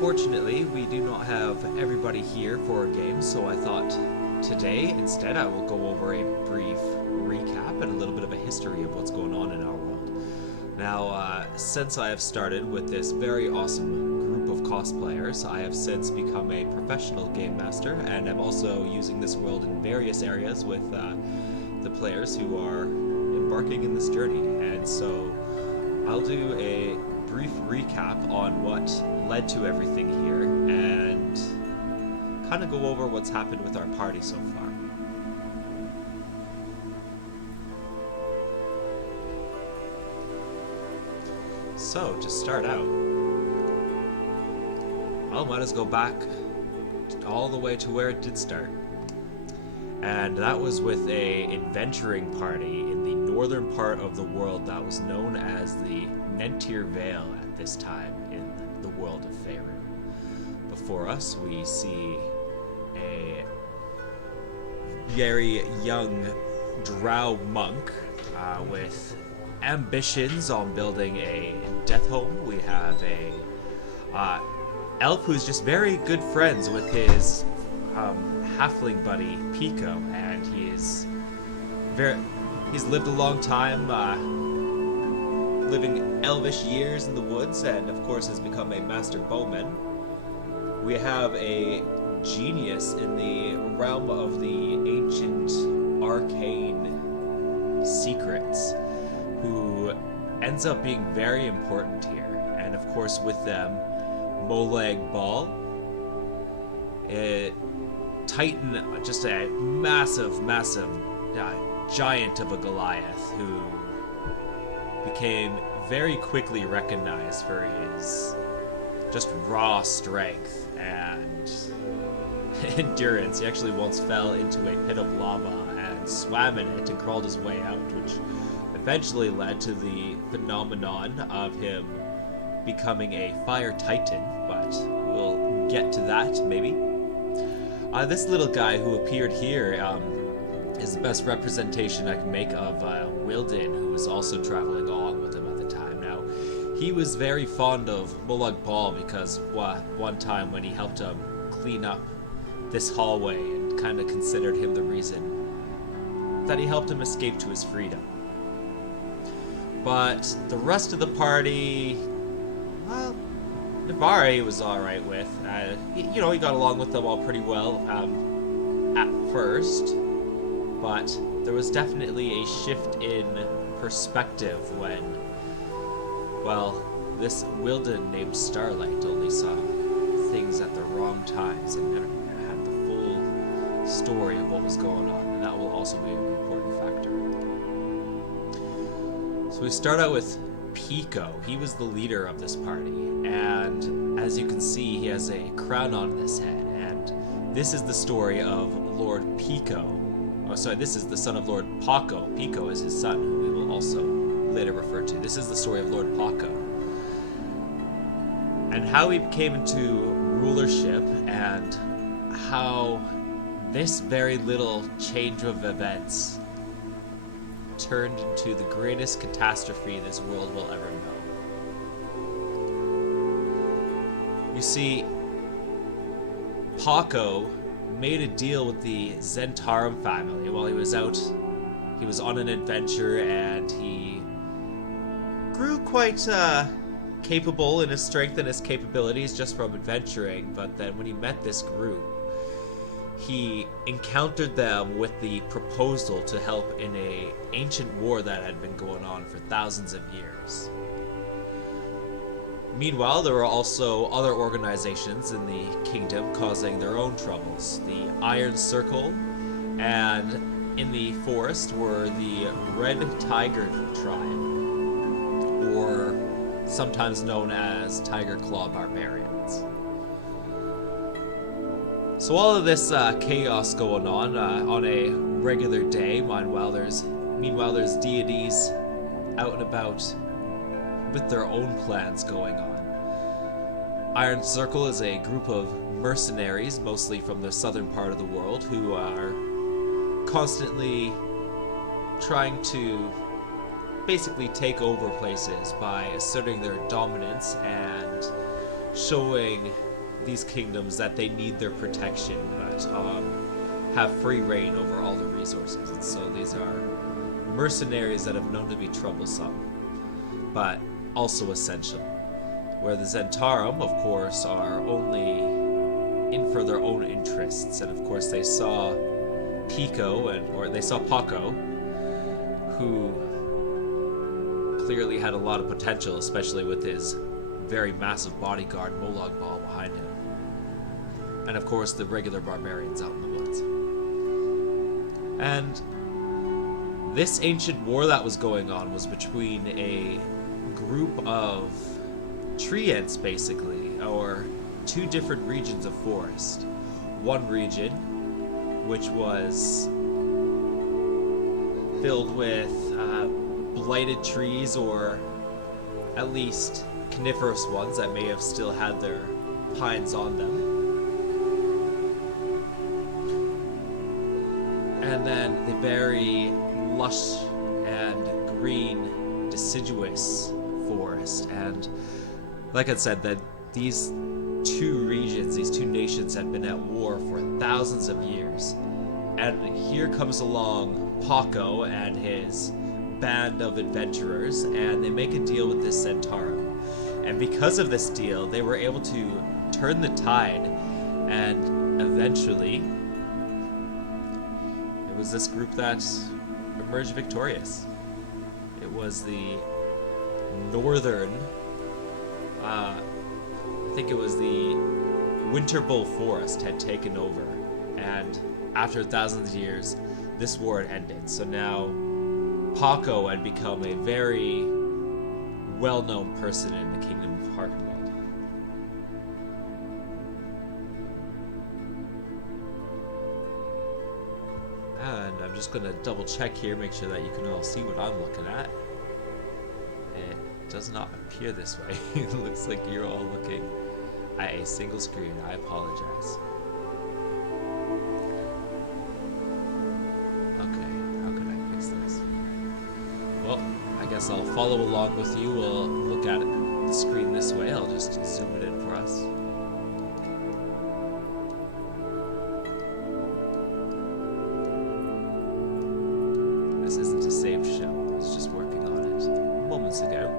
unfortunately, we do not have everybody here for a game, so I thought today, instead, I will go over a brief recap and a little bit of a history of what's going on in our world. Now, since I have started with this very awesome group of cosplayers, I have since become a professional game master, and I'm also using this world in various areas with the players who are embarking in this journey. And so, I'll do a brief recap on what led to everything here and kind of go over what's happened with our party so far. So, to start out, well, might as go back all the way to where it did start. And that was with a adventuring party in the northern part of the world that was known as the Nentir Vale at this time in the world of Faerun. Before us, we see a very young drow monk with ambitions on building a death home. We have a elf who's just very good friends with his halfling buddy Pico, and he's lived a long time, living elvish years in the woods, and of course has become a master bowman. We have a genius in the realm of the ancient arcane secrets, who ends up being very important here. And of course with them, Molag Bal, a titan, just a massive giant of a Goliath, who became very quickly recognized for his just raw strength and endurance. He actually once fell into a pit of lava and swam in it and crawled his way out, which eventually led to the phenomenon of him becoming a fire titan, but we'll get to that maybe. This little guy who appeared here is the best representation I can make of Wilden, who was also traveling along with him at the time. Now, he was very fond of Molag Bal because one time when he helped him clean up this hallway and kind of considered him the reason that he helped him escape to his freedom. But the rest of the party, well, Nabari was alright with. He got along with them all pretty well at first, but there was definitely a shift in perspective when, well, this Wilden named Starlight only saw things at the wrong times and never had the full story of what was going on, and that will also be an important factor. So we start out with Pico. He was the leader of this party, and as you can see, he has a crown on his head, and this is the story of Lord Pico. Oh, sorry, this is the son of Lord Paco. Pico is his son, who we will also later refer to. This is the story of Lord Paco, and how he came into rulership, and how this very little change of events turned into the greatest catastrophe this world will ever know. You see, Paco made a deal with the Zentarum family while he was out. He was on an adventure, and he grew quite capable in his strength and his capabilities just from adventuring, but then when he met this group, he encountered them with the proposal to help in a ancient war that had been going on for thousands of years. Meanwhile, there were also other organizations in the kingdom causing their own troubles. The Iron Circle, and in the forest were the Red Tiger tribe, or sometimes known as Tiger Claw Barbarians. So all of this chaos going on a regular day. Meanwhile, there's deities out and about with their own plans going on. Iron Circle is a group of mercenaries, mostly from the southern part of the world, who are constantly trying to basically take over places by asserting their dominance and showing these kingdoms that they need their protection, but have free reign over all the resources. And so these are mercenaries that have known to be troublesome, but also essential. Where the Zentarum, of course, are only in for their own interests, and of course they saw Paco, who clearly had a lot of potential, especially with his very massive bodyguard Molag Bal behind him. And of course the regular barbarians out in the woods. And this ancient war that was going on was between a group of tree ants, basically, or two different regions of forest. One region, which was filled with blighted trees, or at least coniferous ones that may have still had their pines on them. And then the very lush and green deciduous forest. And like I said, that these two regions, these two nations had been at war for thousands of years. And here comes along Paco and his band of adventurers, and they make a deal with this Zentarum. And because of this deal, they were able to turn the tide, and eventually it was this group that emerged victorious. It was the northern, I think it was the Winterbull Forest had taken over, and after thousands of years, this war had ended. So now Paco had become a very well-known person in the Kingdom of Harkenwald. And I'm just going to double check here, make sure that you can all see what I'm looking at. It does not appear this way. It looks like you're all looking at a single screen. I apologize. Okay, how can I fix this? Well, I guess I'll follow along with you. We'll look at the screen this way. I'll just zoom it in for us. This isn't a saved show. I was just working on it moments ago.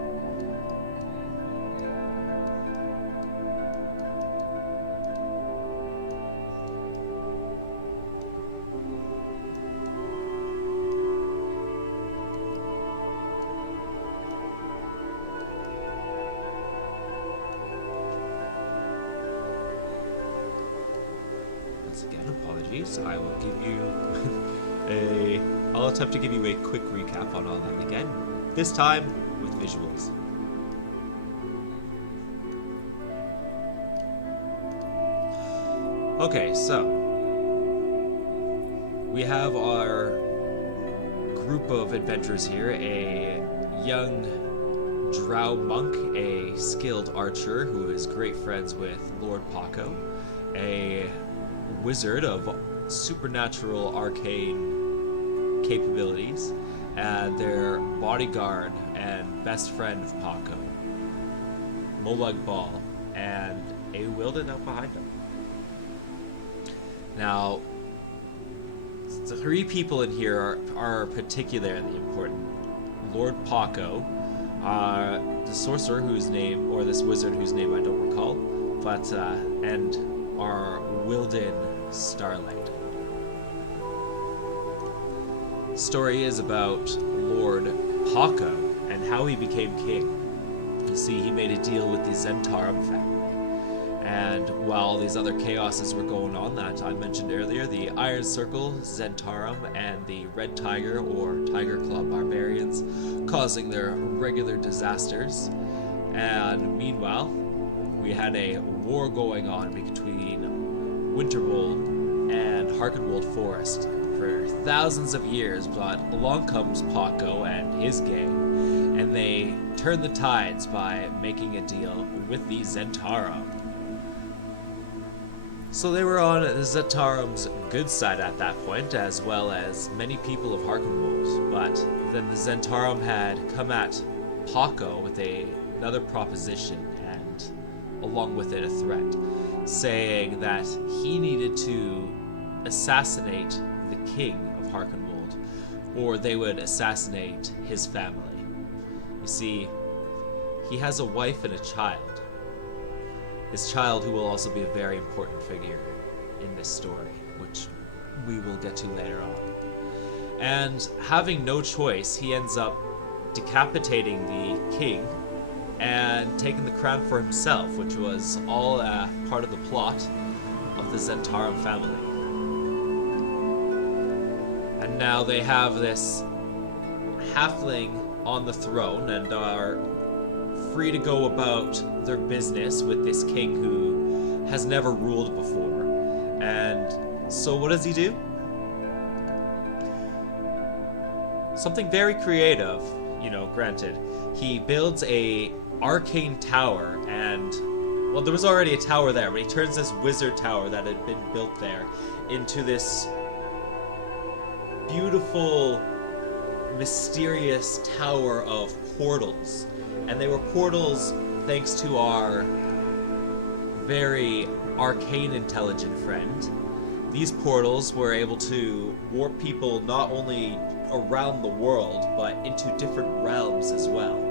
Once again, apologies. I will give you I'll attempt to give you a quick recap on all that again, this time with visuals. Okay, so we have our group of adventurers here, a young drow monk, a skilled archer who is great friends with Lord Paco, a wizard of supernatural arcane capabilities, and their bodyguard and best friend of Paco, Molag Bal, and a Wilden out behind him. Now, the three people in here are particularly important. Lord Paco, the sorcerer whose name, or this wizard whose name I don't recall, but and our Wilden Starlight. Story is about Lord Paco and how he became king. You see, he made a deal with the Zentarum family, and while these other chaoses were going on that I mentioned earlier, the Iron Circle, Zentarum, and the Red Tiger or Tiger Claw barbarians causing their regular disasters. And meanwhile, we had a war going on between Winterbull and Harkenwald Forest for thousands of years, but along comes Paco and his gang, and they turn the tides by making a deal with the Zentarum. So they were on the Zentarum's good side at that point, as well as many people of Harkenwald, but then the Zentarum had come at Paco with another proposition, and along with it a threat. saying that he needed to assassinate the king of Harkenwald, or they would assassinate his family. You see, he has a wife and a child. His child, who will also be a very important figure in this story, which we will get to later on. And having no choice, he ends up decapitating the king and taking the crown for himself, which was all part of the plot of the Zentarum family. And now they have this halfling on the throne and are free to go about their business with this king who has never ruled before. And so what does he do? Something very creative, granted. He builds a arcane tower, and well, there was already a tower there, but he turns this wizard tower that had been built there into this beautiful, mysterious tower of portals. And they were portals thanks to our very arcane intelligent friend. These portals were able to warp people not only around the world, but into different realms as well.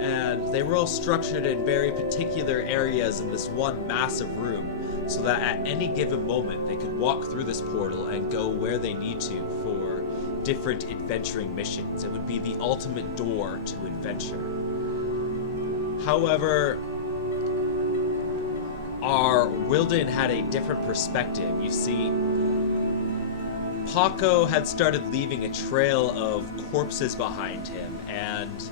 And they were all structured in very particular areas in this one massive room, so that at any given moment they could walk through this portal and go where they need to for different adventuring missions. It would be the ultimate door to adventure. However, our Wilden had a different perspective. You see, Paco had started leaving a trail of corpses behind him, and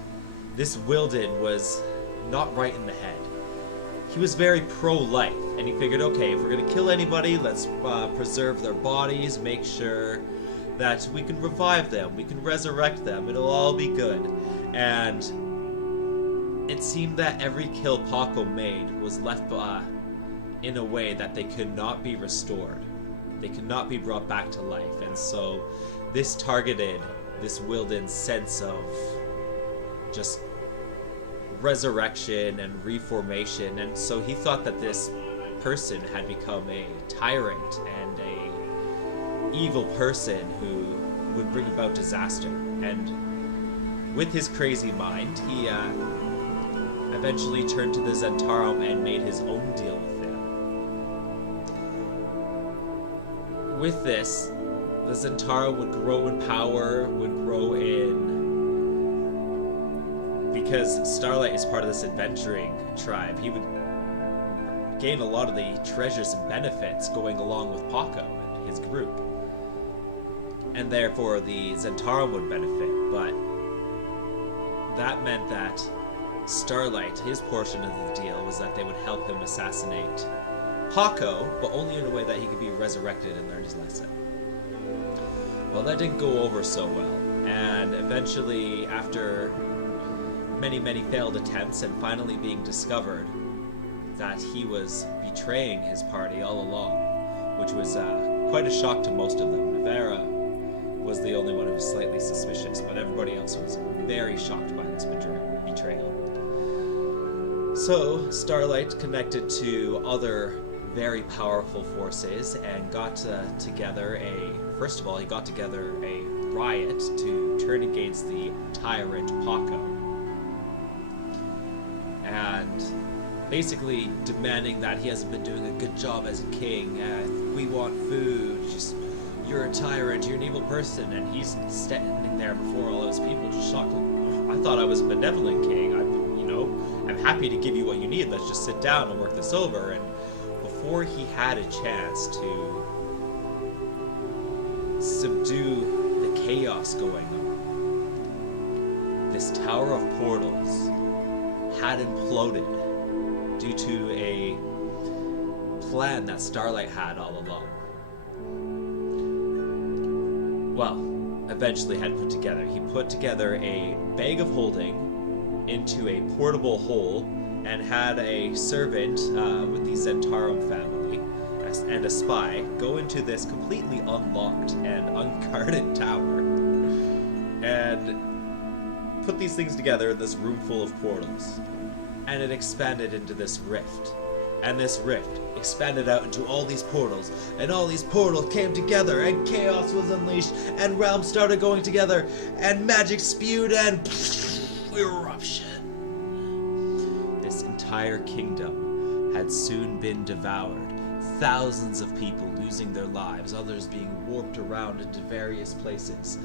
this Wilden was not right in the head. He was very pro-life, and he figured, okay, if we're going to kill anybody, let's preserve their bodies, make sure that we can revive them, we can resurrect them, it'll all be good. And it seemed that every kill Paco made was left in a way that they could not be restored. They could not be brought back to life. And so this targeted this Wilden's sense of just resurrection and reformation. And so he thought that this person had become a tyrant and a evil person who would bring about disaster. And with his crazy mind, he eventually turned to the Zentarum and made his own deal with them. With this, the Zentarum would grow in power, would grow in... Because Starlight is part of this adventuring tribe, he would gain a lot of the treasures and benefits going along with Paco and his group. And therefore the Zentarum would benefit, but that meant that Starlight, his portion of the deal was that they would help him assassinate Paco, but only in a way that he could be resurrected and learn his lesson. Well, that didn't go over so well, and eventually, after many, many failed attempts and finally being discovered that he was betraying his party all along, which was quite a shock to most of them. Rivera was the only one who was slightly suspicious, but everybody else was very shocked by this betrayal. So, Starlight connected to other very powerful forces and got together first of all, he got together a riot to turn against the tyrant Paco. And basically demanding that he hasn't been doing a good job as a king. We want food, you're a tyrant, you're an evil person. And he's standing there before all those people just shocked. I thought I was a benevolent king. I'm happy to give you what you need. Let's just sit down and work this over. And before he had a chance to subdue the chaos going on, this Tower of Portals had imploded due to a plan that Starlight had all along. Well, eventually had put together. He put together a bag of holding into a portable hole and had a servant with the Zentarum family and a spy go into this completely unlocked and unguarded tower and put these things together in this room full of portals. And it expanded into this rift. And this rift expanded out into all these portals, and all these portals came together, and chaos was unleashed, and realms started going together, and magic spewed, and eruption. This entire kingdom had soon been devoured, thousands of people losing their lives, others being warped around into various places.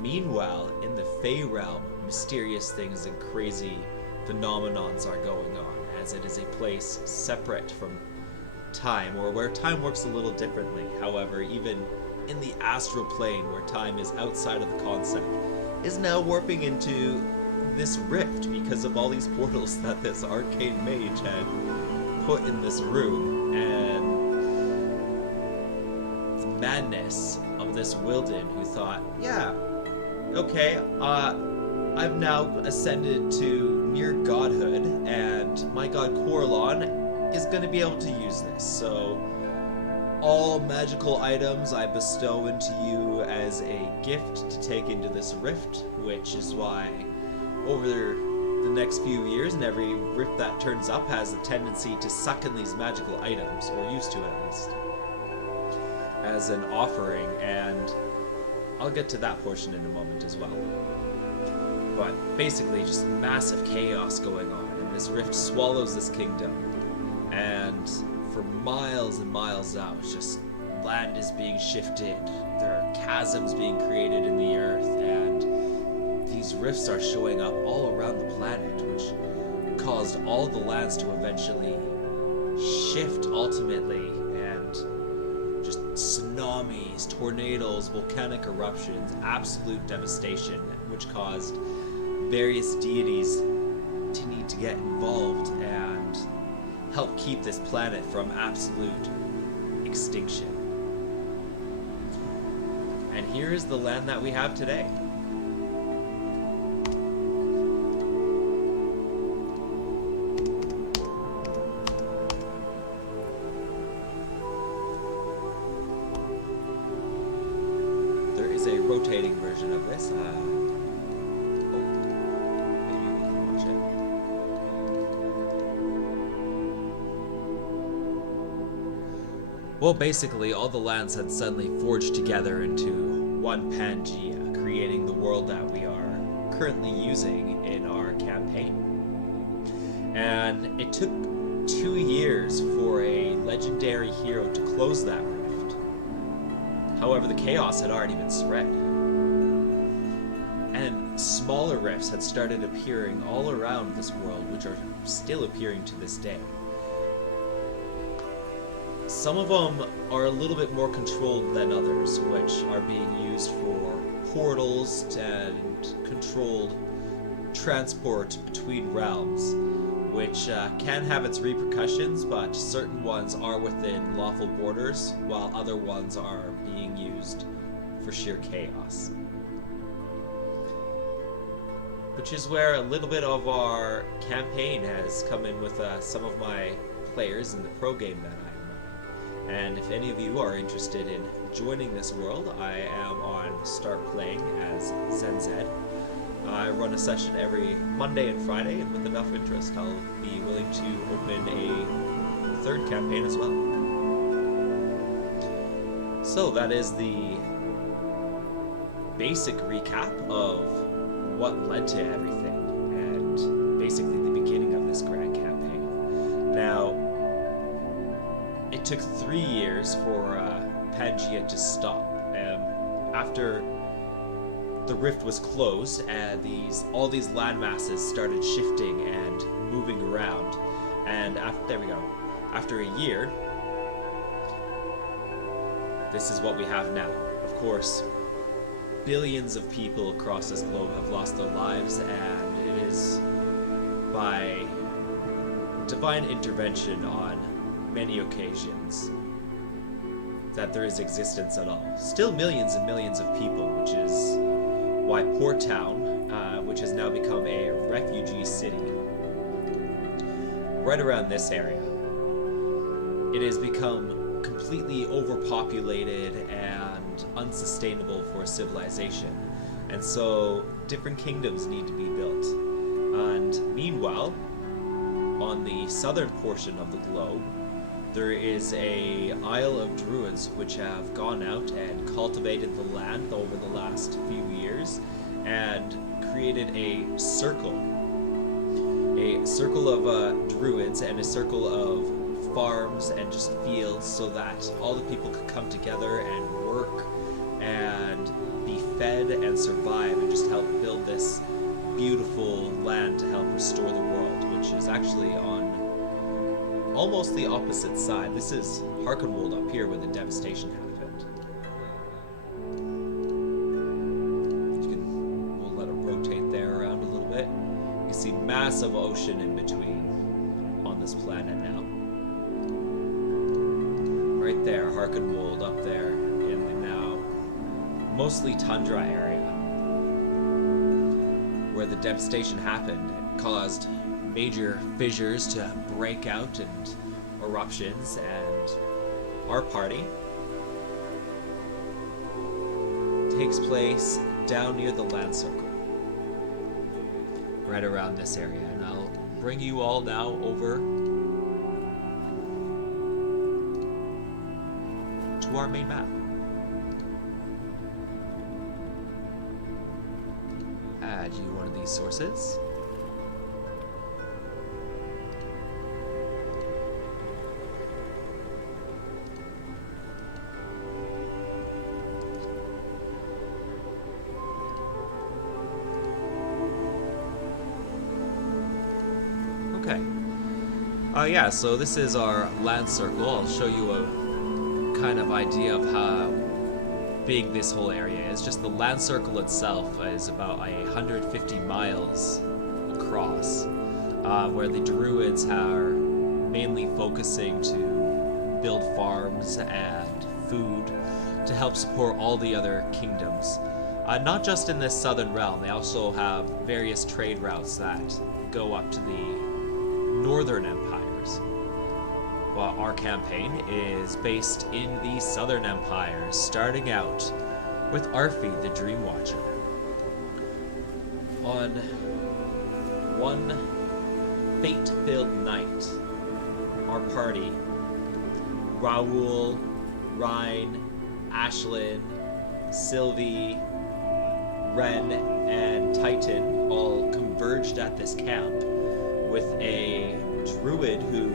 Meanwhile, in the Fey realm, mysterious things and crazy phenomenons are going on, as it is a place separate from time, or where time works a little differently. However, even in the astral plane, where time is outside of the concept, is now warping into this rift because of all these portals that this arcane mage had put in this room, and the madness of this Wilden, who thought, yeah, okay, I've now ascended to near godhood, and my god Corlon is going to be able to use this. So all magical items I bestow into you as a gift to take into this rift, which is why over the next few years, and every rift that turns up has a tendency to suck in these magical items, or used to at least, as an offering, and I'll get to that portion in a moment as well. But basically just massive chaos going on, and this rift swallows this kingdom, and for miles and miles out, just land is being shifted, there are chasms being created in the earth, and these rifts are showing up all around the planet, which caused all the lands to eventually shift ultimately, and just tsunamis, tornadoes, volcanic eruptions, absolute devastation, which caused various deities to need to get involved and help keep this planet from absolute extinction. And here is the land that we have today. There is a rotating version of this. Well, basically, all the lands had suddenly forged together into one Pangea, creating the world that we are currently using in our campaign. And it took 2 years for a legendary hero to close that rift. However, the chaos had already been spread. And smaller rifts had started appearing all around this world, which are still appearing to this day. Some of them are a little bit more controlled than others, which are being used for portals and controlled transport between realms, which can have its repercussions, but certain ones are within lawful borders, while other ones are being used for sheer chaos. Which is where a little bit of our campaign has come in with some of my players in the pro game that I'm running. And if any of you are interested in joining this world, I am on Start Playing as ZenZ. I run a session every Monday and Friday, and with enough interest, I'll be willing to open a third campaign as well. So that is the basic recap of what led to everything, and basically the beginning of this grand campaign. Now, it took 3 years for Pangea to stop. After the rift was closed, all these land masses started shifting and moving around. And after a year, this is what we have now. Of course, billions of people across this globe have lost their lives, and it is by divine intervention on many occasions that there is existence at all. Still millions and millions of people, which is why Port Town, which has now become a refugee city, right around this area, it has become completely overpopulated and unsustainable for civilization. And so different kingdoms need to be built. And meanwhile, on the southern portion of the globe, there is a Isle of Druids which have gone out and cultivated the land over the last few years and created a circle of druids and a circle of farms and just fields so that all the people could come together and work and be fed and survive and just help build this beautiful land to help restore the world, which is actually on almost the opposite side. This is Harkenwold up here where the devastation happened. We'll let it rotate there around a little bit. You see massive ocean in between on this planet now. Right there, Harkenwold up there in the now mostly tundra area where the devastation happened. It caused major fissures to break out and eruptions, and our party takes place down near the land circle, right around this area. And I'll bring you all now over to our main map. Add you one of these sources. Okay. Yeah, so this is our land circle. I'll show you a kind of idea of how big this whole area is. Just the land circle itself is about 150 miles across, where the druids are mainly focusing to build farms and food to help support all the other kingdoms. Not just in this southern realm, they also have various trade routes that go up to the northern empires. Well, our campaign is based in the southern empires, starting out with Arfi, the Dream Watcher. On one fate-filled night, our party, Raoul, Rhine, Ashlyn, Sylvie, Ren, and Titan all converged at this camp with a druid who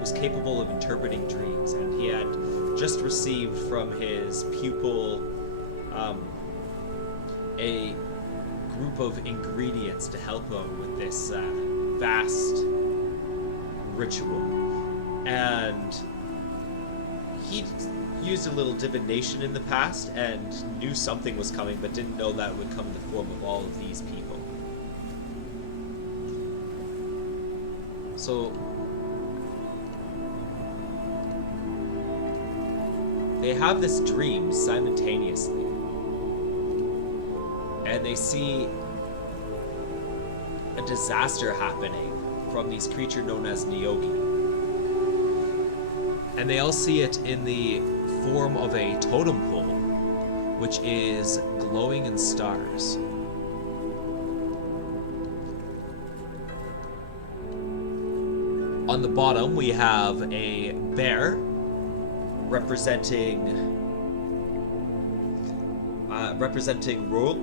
was capable of interpreting dreams, and he had just received from his pupil a group of ingredients to help him with this vast ritual. And he used a little divination in the past and knew something was coming, but didn't know that it would come in the form of all of these people. So they have this dream simultaneously, and they see a disaster happening from these creatures known as Nyogi. And they all see it in the form of a totem pole, which is glowing in stars. On the bottom, we have a bear representing Roel,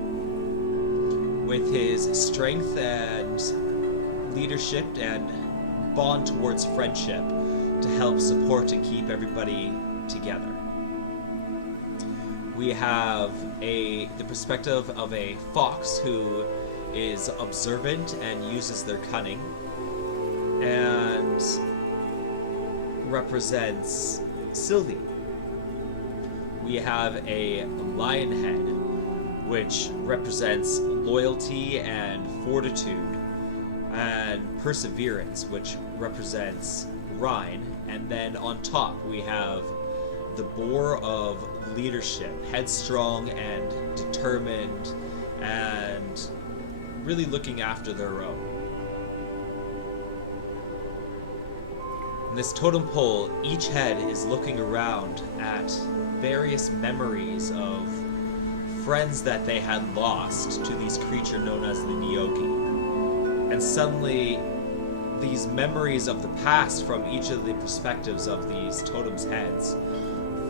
with his strength and leadership and bond towards friendship to help support and keep everybody together. We have the perspective of a fox who is observant and uses their cunning, and represents Sylvie. We have a lion head, which represents loyalty and fortitude, and perseverance, which represents Rhine. And then on top we have the boar of leadership, headstrong and determined and really looking after their own. In this totem pole, each head is looking around at various memories of friends that they had lost to these creatures known as the Nyogi. And suddenly, these memories of the past from each of the perspectives of these totems' heads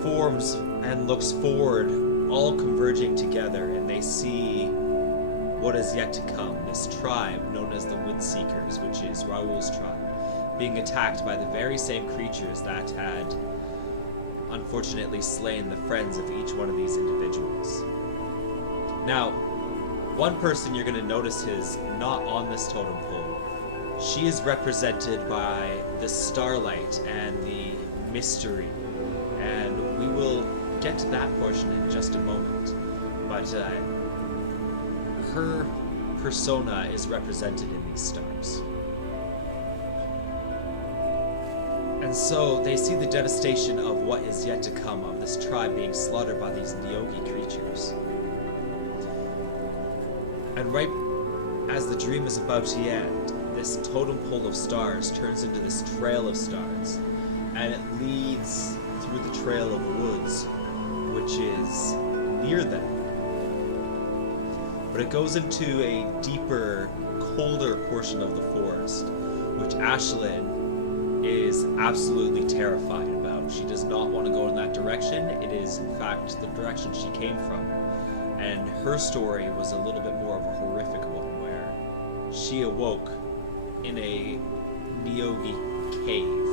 forms and looks forward, all converging together, and they see what is yet to come. This tribe, known as the Windseekers, which is Raoul's tribe, being attacked by the very same creatures that had unfortunately slain the friends of each one of these individuals. Now, one person you're going to notice is not on this totem pole. She is represented by the starlight and the mystery, and we will get to that portion in just a moment. But her persona is represented in these stars. And so they see the devastation of what is yet to come, of this tribe being slaughtered by these Neogi creatures. And right as the dream is about to end, this totem pole of stars turns into this trail of stars, and it leads through the trail of woods, which is near them. But it goes into a deeper, colder portion of the forest, which Ashlyn is absolutely terrified about. She does not want to go in that direction. It is, in fact, the direction she came from. And her story was a little bit more of a horrific one, where she awoke in a Neogi cave.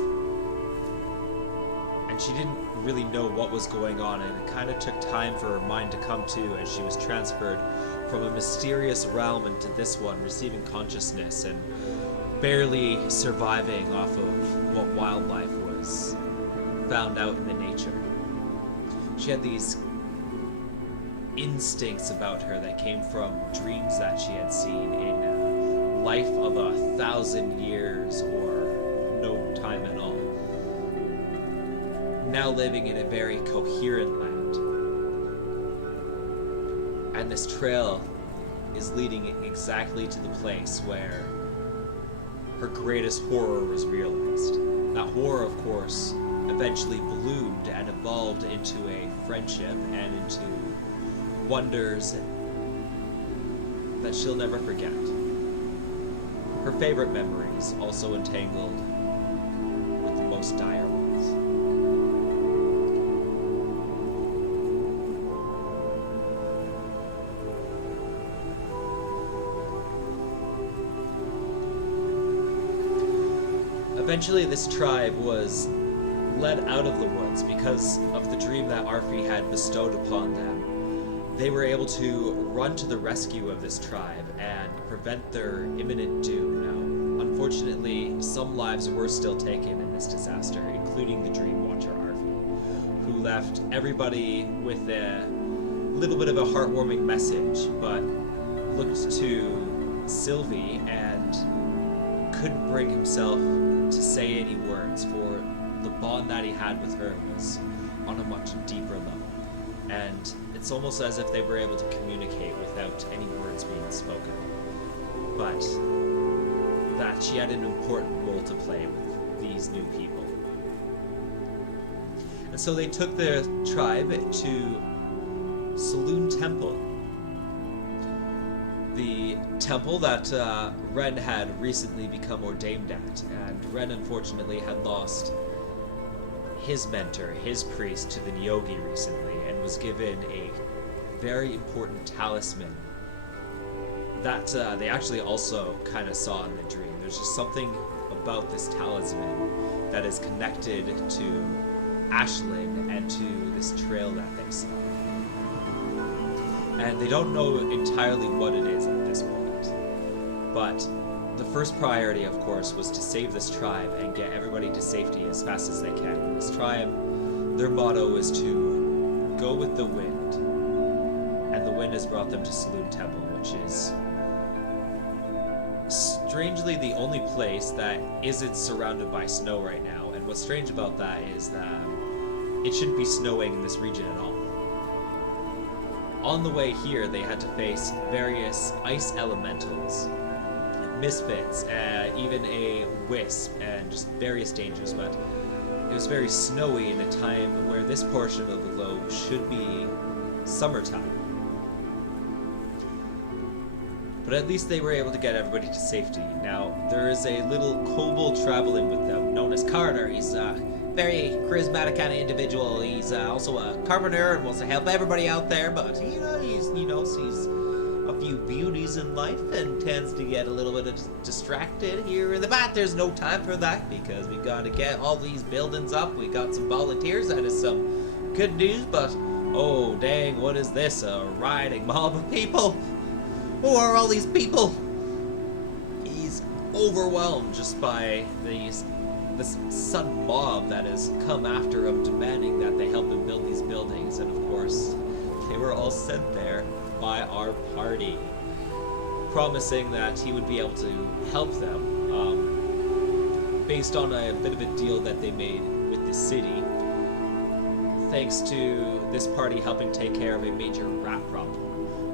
And she didn't really know what was going on, and it kind of took time for her mind to come to as she was transferred from a mysterious realm into this one, receiving consciousness and barely surviving off of what wildlife was found out in the nature. She had these instincts about her that came from dreams that she had seen in a life of 1,000 years or no time at all. Now living in a very coherent land. And this trail is leading exactly to the place where her greatest horror was realized. That horror, of course, eventually bloomed and evolved into a friendship and into wonders that she'll never forget. Her favorite memories also entangled with the most dire ones. Eventually, this tribe was led out of the woods because of the dream that Arfi had bestowed upon them. They were able to run to the rescue of this tribe and prevent their imminent doom. Now, unfortunately, some lives were still taken in this disaster, including the Dream Watcher Arfi, who left everybody with a little bit of a heartwarming message, but looked to Sylvie and couldn't bring himself to say any words, for the bond that he had with her was on a much deeper level. And it's almost as if they were able to communicate without any words being spoken. But that she had an important role to play with these new people. And so they took their tribe to Saloon Temple. The temple that Ren had recently become ordained at, and Ren unfortunately had lost his mentor, his priest, to the Neogi recently, and was given a very important talisman that they actually also kind of saw in the dream. There's just something about this talisman that is connected to Ashlyn and to this trail that they saw. And they don't know entirely what it is at this point. But the first priority, of course, was to save this tribe and get everybody to safety as fast as they can. This tribe, their motto is to go with the wind. And the wind has brought them to Saloon Temple, which is strangely the only place that isn't surrounded by snow right now. And what's strange about that is that it shouldn't be snowing in this region at all. On the way here, they had to face various ice elementals, misfits, even a wisp, and just various dangers, but it was very snowy in a time where this portion of the globe should be summertime. But But at least they were able to get everybody to safety. Now, there is a little kobold traveling with them, known as Carter. He's a very charismatic kind of individual. He's also a carpenter and wants to help everybody out there, but sees a few beauties in life and tends to get a little bit distracted here in the back. There's no time for that because we got to get all these buildings up. We got some volunteers. That is some good news, but oh dang, what is this? A rioting mob of people? Who are all these people? He's overwhelmed just by this sudden mob that has come after him, demanding that they help him build these buildings. And of course, they were all sent there by our party, promising that he would be able to help them, based on a bit of a deal that they made with the city, thanks to this party helping take care of a major rat problem.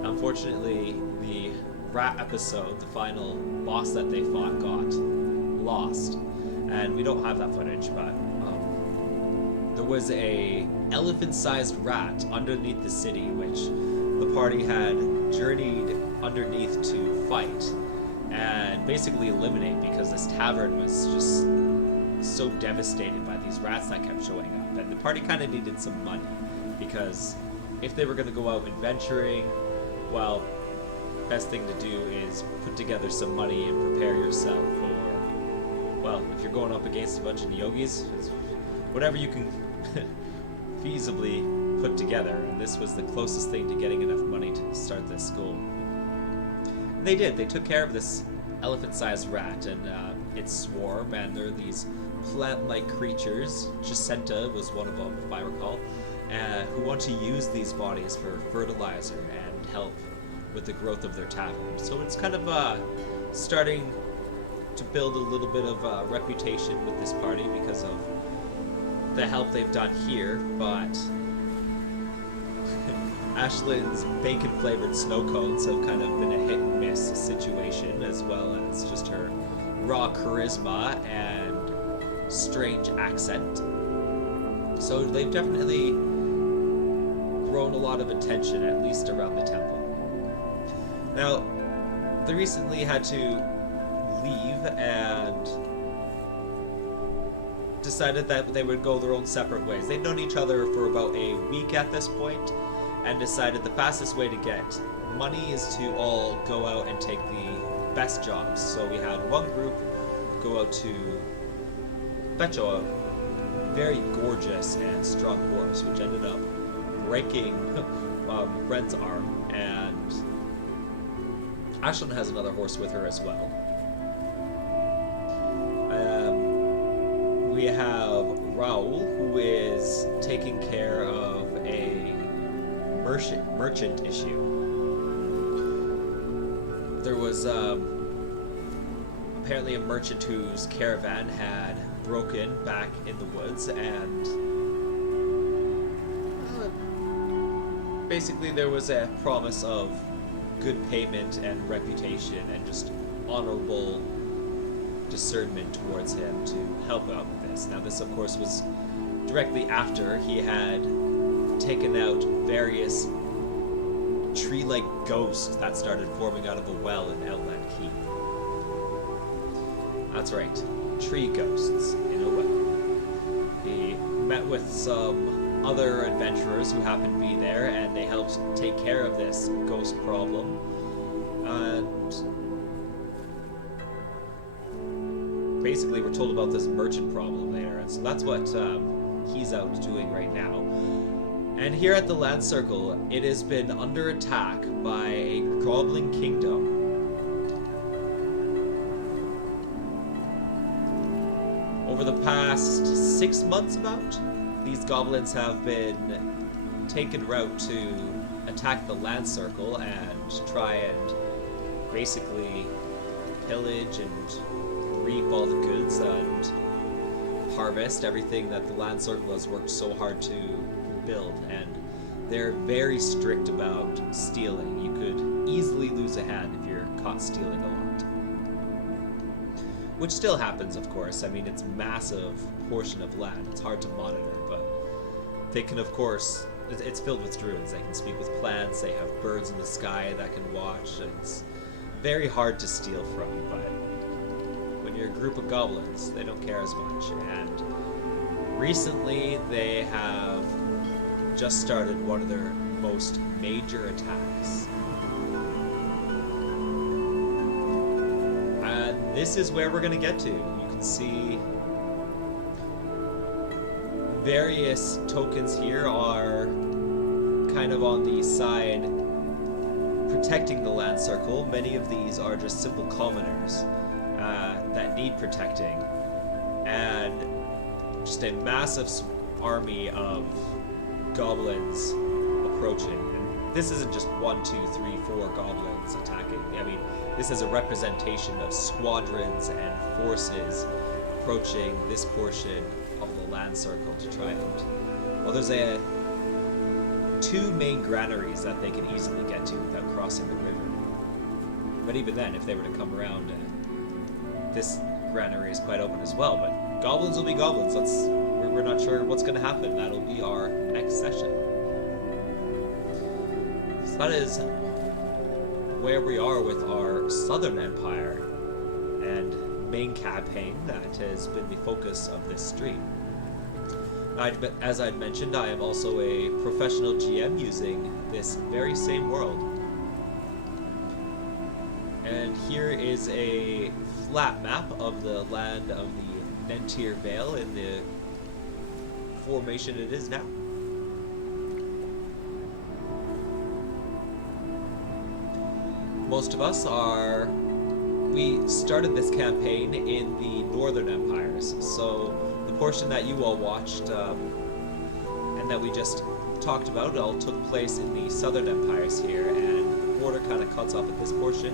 Unfortunately, the rat episode, the final boss that they fought, got lost, and we don't have that footage, but there was a elephant-sized rat underneath the city, which the party had journeyed underneath to fight and basically eliminate, because this tavern was just so devastated by these rats that kept showing up, and the party kind of needed some money, because if they were going to go out adventuring, well, best thing to do is put together some money and prepare yourself for, well, if you're going up against a bunch of yogis, whatever you can feasibly put together, and this was the closest thing to getting enough money to start this school. And they did. They took care of this elephant-sized rat and its swarm, and there are these plant-like creatures. Jacinta was one of them, if I recall, who want to use these bodies for fertilizer and help with the growth of their tavern. So it's kind of starting to build a little bit of a reputation with this party because of the help they've done here, but Ashlyn's bacon-flavored snow cones have kind of been a hit-and-miss situation, as well as just her raw charisma and strange accent. So they've definitely grown a lot of attention, at least around the temple. Now, they recently had to leave and decided that they would go their own separate ways. They'd known each other for about a week at this point, and decided the fastest way to get money is to all go out and take the best jobs. So we had one group go out to fetch a very gorgeous and strong horse, which ended up breaking Ren's arm, and Ashlyn has another horse with her as well. We have Raoul, who is taking care of a merchant issue. There was apparently a merchant whose caravan had broken back in the woods, and basically there was a promise of good payment and reputation and just honorable discernment towards him to help out with this. Now this of course was directly after he had taken out various tree-like ghosts that started forming out of a well in Outland Keep. That's right, tree ghosts in a well. He met with some other adventurers who happened to be there, and they helped take care of this ghost problem. And basically we're told about this merchant problem there, and so that's what he's out doing right now. And here at the Land Circle, it has been under attack by a goblin kingdom. Over the past 6 months about, these goblins have been taken route to attack the Land Circle and try and basically pillage and reap all the goods and harvest everything that the Land Circle has worked so hard to build. And they're very strict about stealing. You could easily lose a hand if you're caught stealing a lot. Which still happens, of course. I mean, it's a massive portion of land. It's hard to monitor, but they can, of course, it's filled with druids. They can speak with plants. They have birds in the sky that can watch. It's very hard to steal from, but when you're a group of goblins, they don't care as much. And recently, they have just started one of their most major attacks. And this is where we're going to get to. You can see various tokens here are kind of on the side protecting the land circle. Many of these are just simple commoners that need protecting, and just a massive army of goblins approaching. And this isn't just 1, 2, 3, 4 goblins attacking. I mean, this is a representation of squadrons and forces approaching this portion of the land circle to try and... Well, there's two main granaries that they can easily get to without crossing the river. But even then, if they were to come around, this granary is quite open as well. But goblins will be goblins. We're not sure what's going to happen. That'll be our next session. So that is where we are with our Southern Empire and main campaign that has been the focus of this stream. As I'd mentioned, I am also a professional GM using this very same world. And here is a flat map of the land of the Nentir Vale in the formation it is now. Most of us we started this campaign in the Northern Empires, so the portion that you all watched and that we just talked about all took place in the Southern Empires here, and the border kind of cuts off at this portion.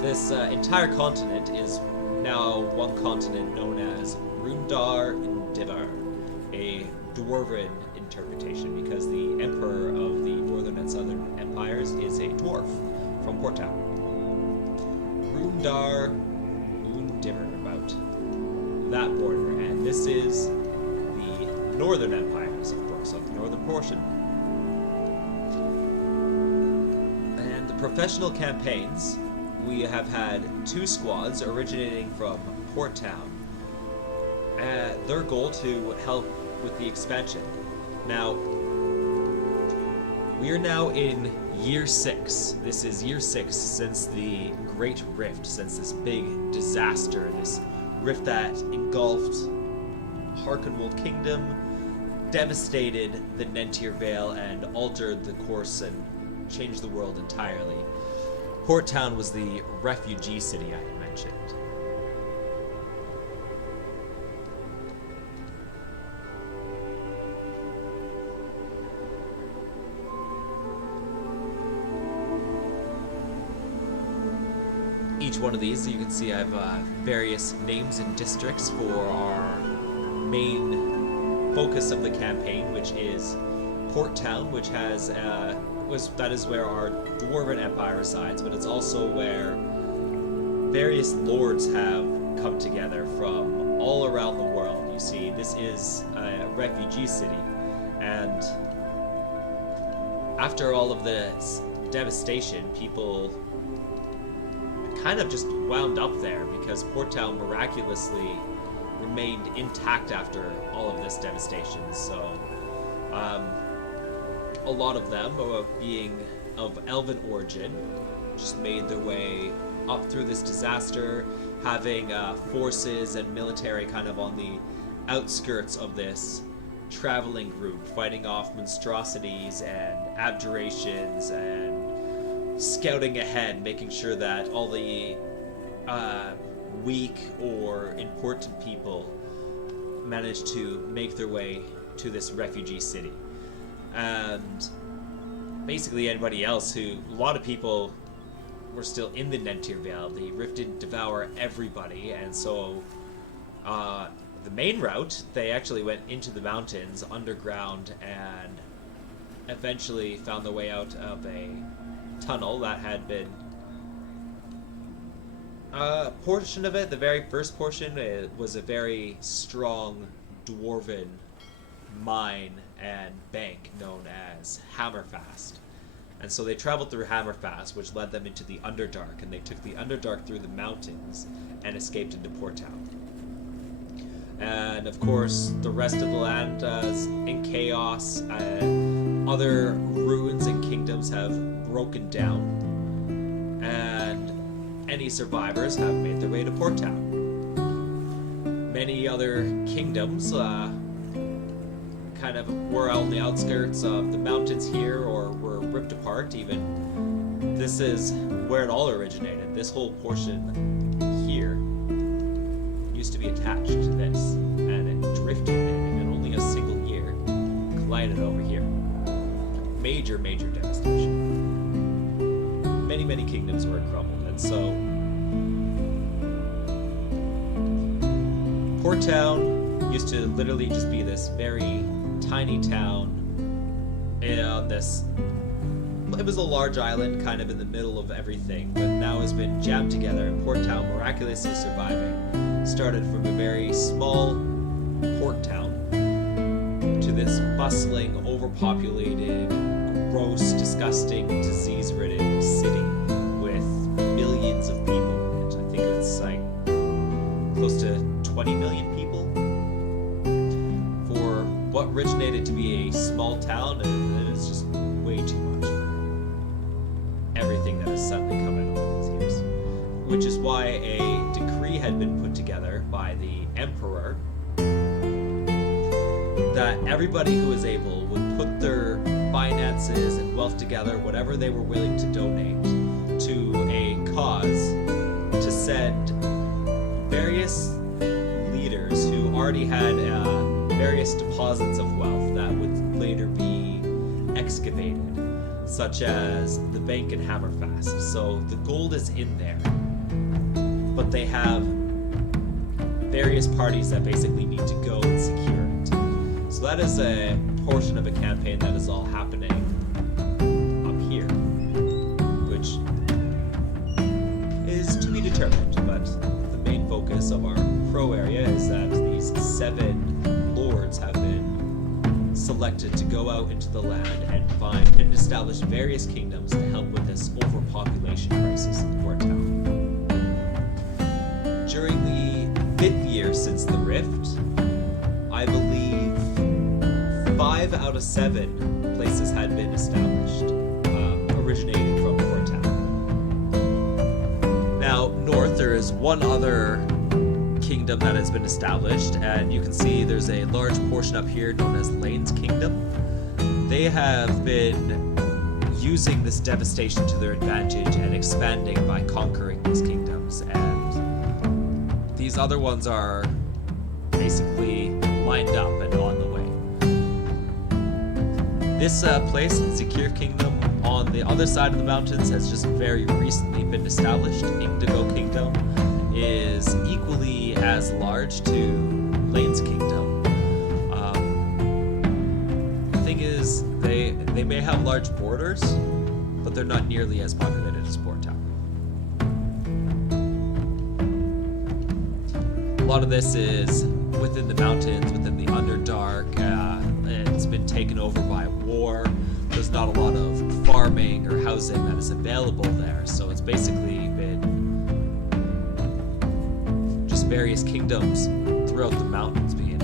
This entire continent is now one continent known as Rundar Indivar, a dwarven interpretation, because the emperor of the Northern and Southern Empires is a dwarf from Port Town. Rundar Indivar, about that border, and this is the Northern Empires, of course, of the northern portion. And the professional campaigns, we have had 2 squads originating from Port Town. Their goal to help with the expansion. Now, we are now in year 6. This is year 6 since the Great Rift, since this big disaster, this rift that engulfed Harkenwold Kingdom, devastated the Nentir Vale, and altered the course and changed the world entirely. Port Town was the refugee city I had mentioned. Each one of these, you can see I have various names and districts for our main focus of the campaign, which is Port Town, which has that is where our Dwarven Empire resides, but it's also where various lords have come together from all around the world. You see, this is a refugee city, and after all of this devastation, people kind of just wound up there because Port Town miraculously remained intact after all of this devastation. So, a lot of them, being of elven origin, just made their way up through this disaster, having forces and military kind of on the outskirts of this traveling group, fighting off monstrosities and abjurations and scouting ahead, making sure that all the weak or important people managed to make their way to this refugee city. And basically anybody else a lot of people were still in the Nentir Vale. The rift didn't devour everybody, and so the main route, they actually went into the mountains underground and eventually found their way out of a tunnel that had been portion of it, the very first portion, it was a very strong dwarven mine and bank known as Hammerfast. And so they traveled through Hammerfast, which led them into the Underdark, and they took the Underdark through the mountains and escaped into Port Town. And of course, the rest of the land is in chaos. Other ruins and kingdoms have broken down, and any survivors have made their way to Port Town. Many other kingdoms kind of were on the outskirts of the mountains here, or were ripped apart even. This is where it all originated. This whole portion here used to be attached to this, and it drifted in only a single year, collided over here. Major devastation. Many kingdoms were crumbled, and so Port Town used to literally just be this very tiny town on this. It was a large island kind of in the middle of everything, but now has been jammed together, and Port Town, miraculously surviving, started from a very small port town to this bustling, overpopulated, gross, disgusting, disease-ridden city with millions of people in it. I think it's like close to 20 million people for what originated to be a small town, and it's just way too much for everything that has suddenly come out over these years. Which is why a decree had been put together by the Emperor that everybody who was able would put their finances and wealth together, whatever they were willing to donate, to a cause to send various leaders who already had various deposits of wealth that would later be excavated, such as the bank in Hammerfast. So the gold is in there, but they have various parties that basically need to go and secure it. So that is a portion of a campaign that is all happening up here, which is to be determined, but the main focus of our pro area is that these 7 lords have been selected to go out into the land and find and establish various kingdoms to help with this overpopulation crisis in Port Town. During the 5th year since the rift, I believe 5 out of 7 places had been established, originating from Port Town. Now, north, there is one other kingdom that has been established, and you can see there's a large portion up here known as Lane's Kingdom. They have been using this devastation to their advantage and expanding by conquering these kingdoms, and these other ones are basically lined up and on the way. This place, the Zakir Kingdom, on the other side of the mountains has just very recently been established. Indigo Kingdom is equally as large to Lane's Kingdom. The thing is, they may have large borders, but they're not nearly as populated as Port Town. A lot of this is within the mountains, within the Underdark. It's been taken over by war. There's not a lot of farming or housing that is available there, so it's basically been just various kingdoms throughout the mountains being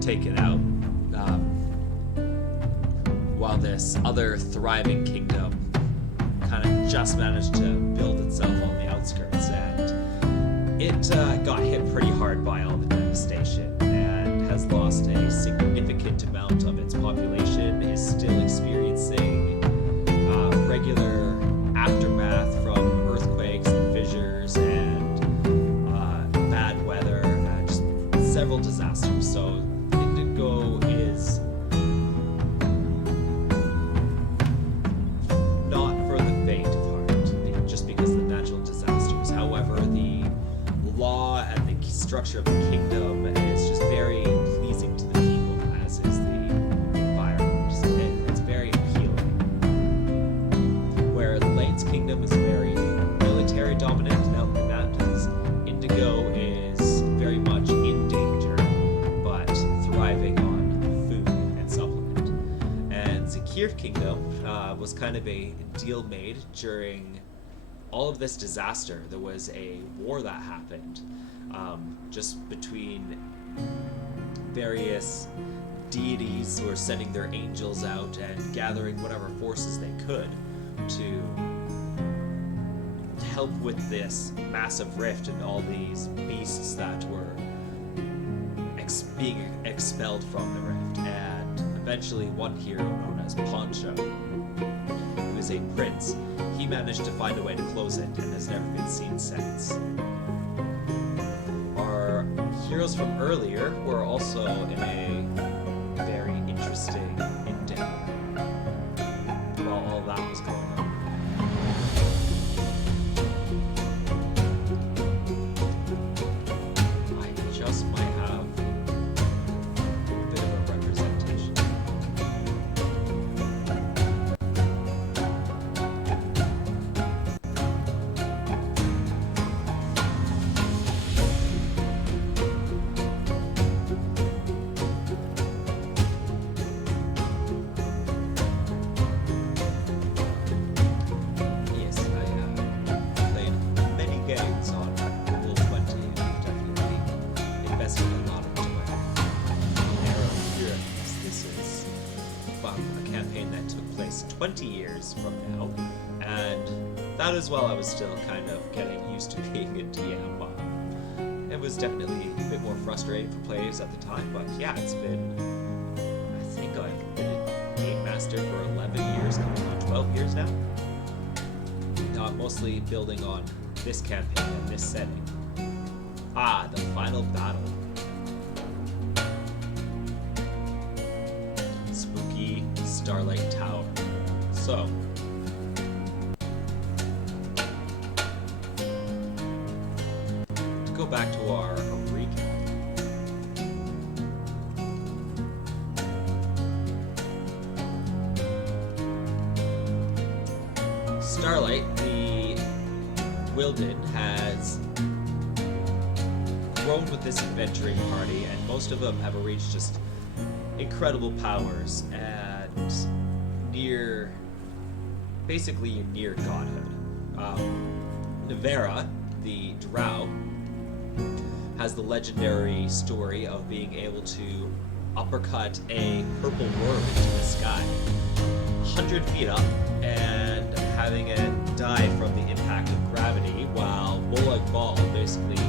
taken out, while this other thriving kingdom kind of just managed to build itself on the outskirts, and it got hit pretty hard by all the devastation and has lost a significant amount of its population, is still experiencing regular aftermath from earthquakes and fissures and bad weather, just several disasters. So Indigo is not for the faint of heart, just because of the natural disasters. However, the law and the structure of the kingdom is just very pleasing to the people, as is the environment. It's very appealing. Where Lane's kingdom is very military dominant out in the mountains, Indigo is very much in danger, but thriving on food and supplement. And Zakir Kingdom, was kind of a deal made during all of this disaster. There was a war that happened just between various deities who were sending their angels out and gathering whatever forces they could to help with this massive rift and all these beasts that were being expelled from the rift. And eventually one hero known as Poncho, who is a prince, he managed to find a way to close it and has never been seen since. Our heroes from earlier were also in a very interesting endeavor while all that was going on. I just might have a bit of a representation. Yes, I played many games on Roll20 and definitely invested a lot into it. Arrow Pyramids. This is a campaign that took place 20 years from now, and that as well I was still kind of getting used to being a DM. It was definitely a bit more frustrating for players at the time, but yeah, it's been, I think I've been a Game Master for 11 years, coming on 12 years now. Mostly building on this campaign and this setting. The final battle. Spooky Starlight Tower. So, to go back to our recap. Starlight, the Wilden, has grown with this adventuring party, and most of them have reached just incredible powers and basically near godhood. Navera, the drow, has the legendary story of being able to uppercut a purple worm into the sky 100 feet up and having it die from the impact of gravity, while Molag Bal basically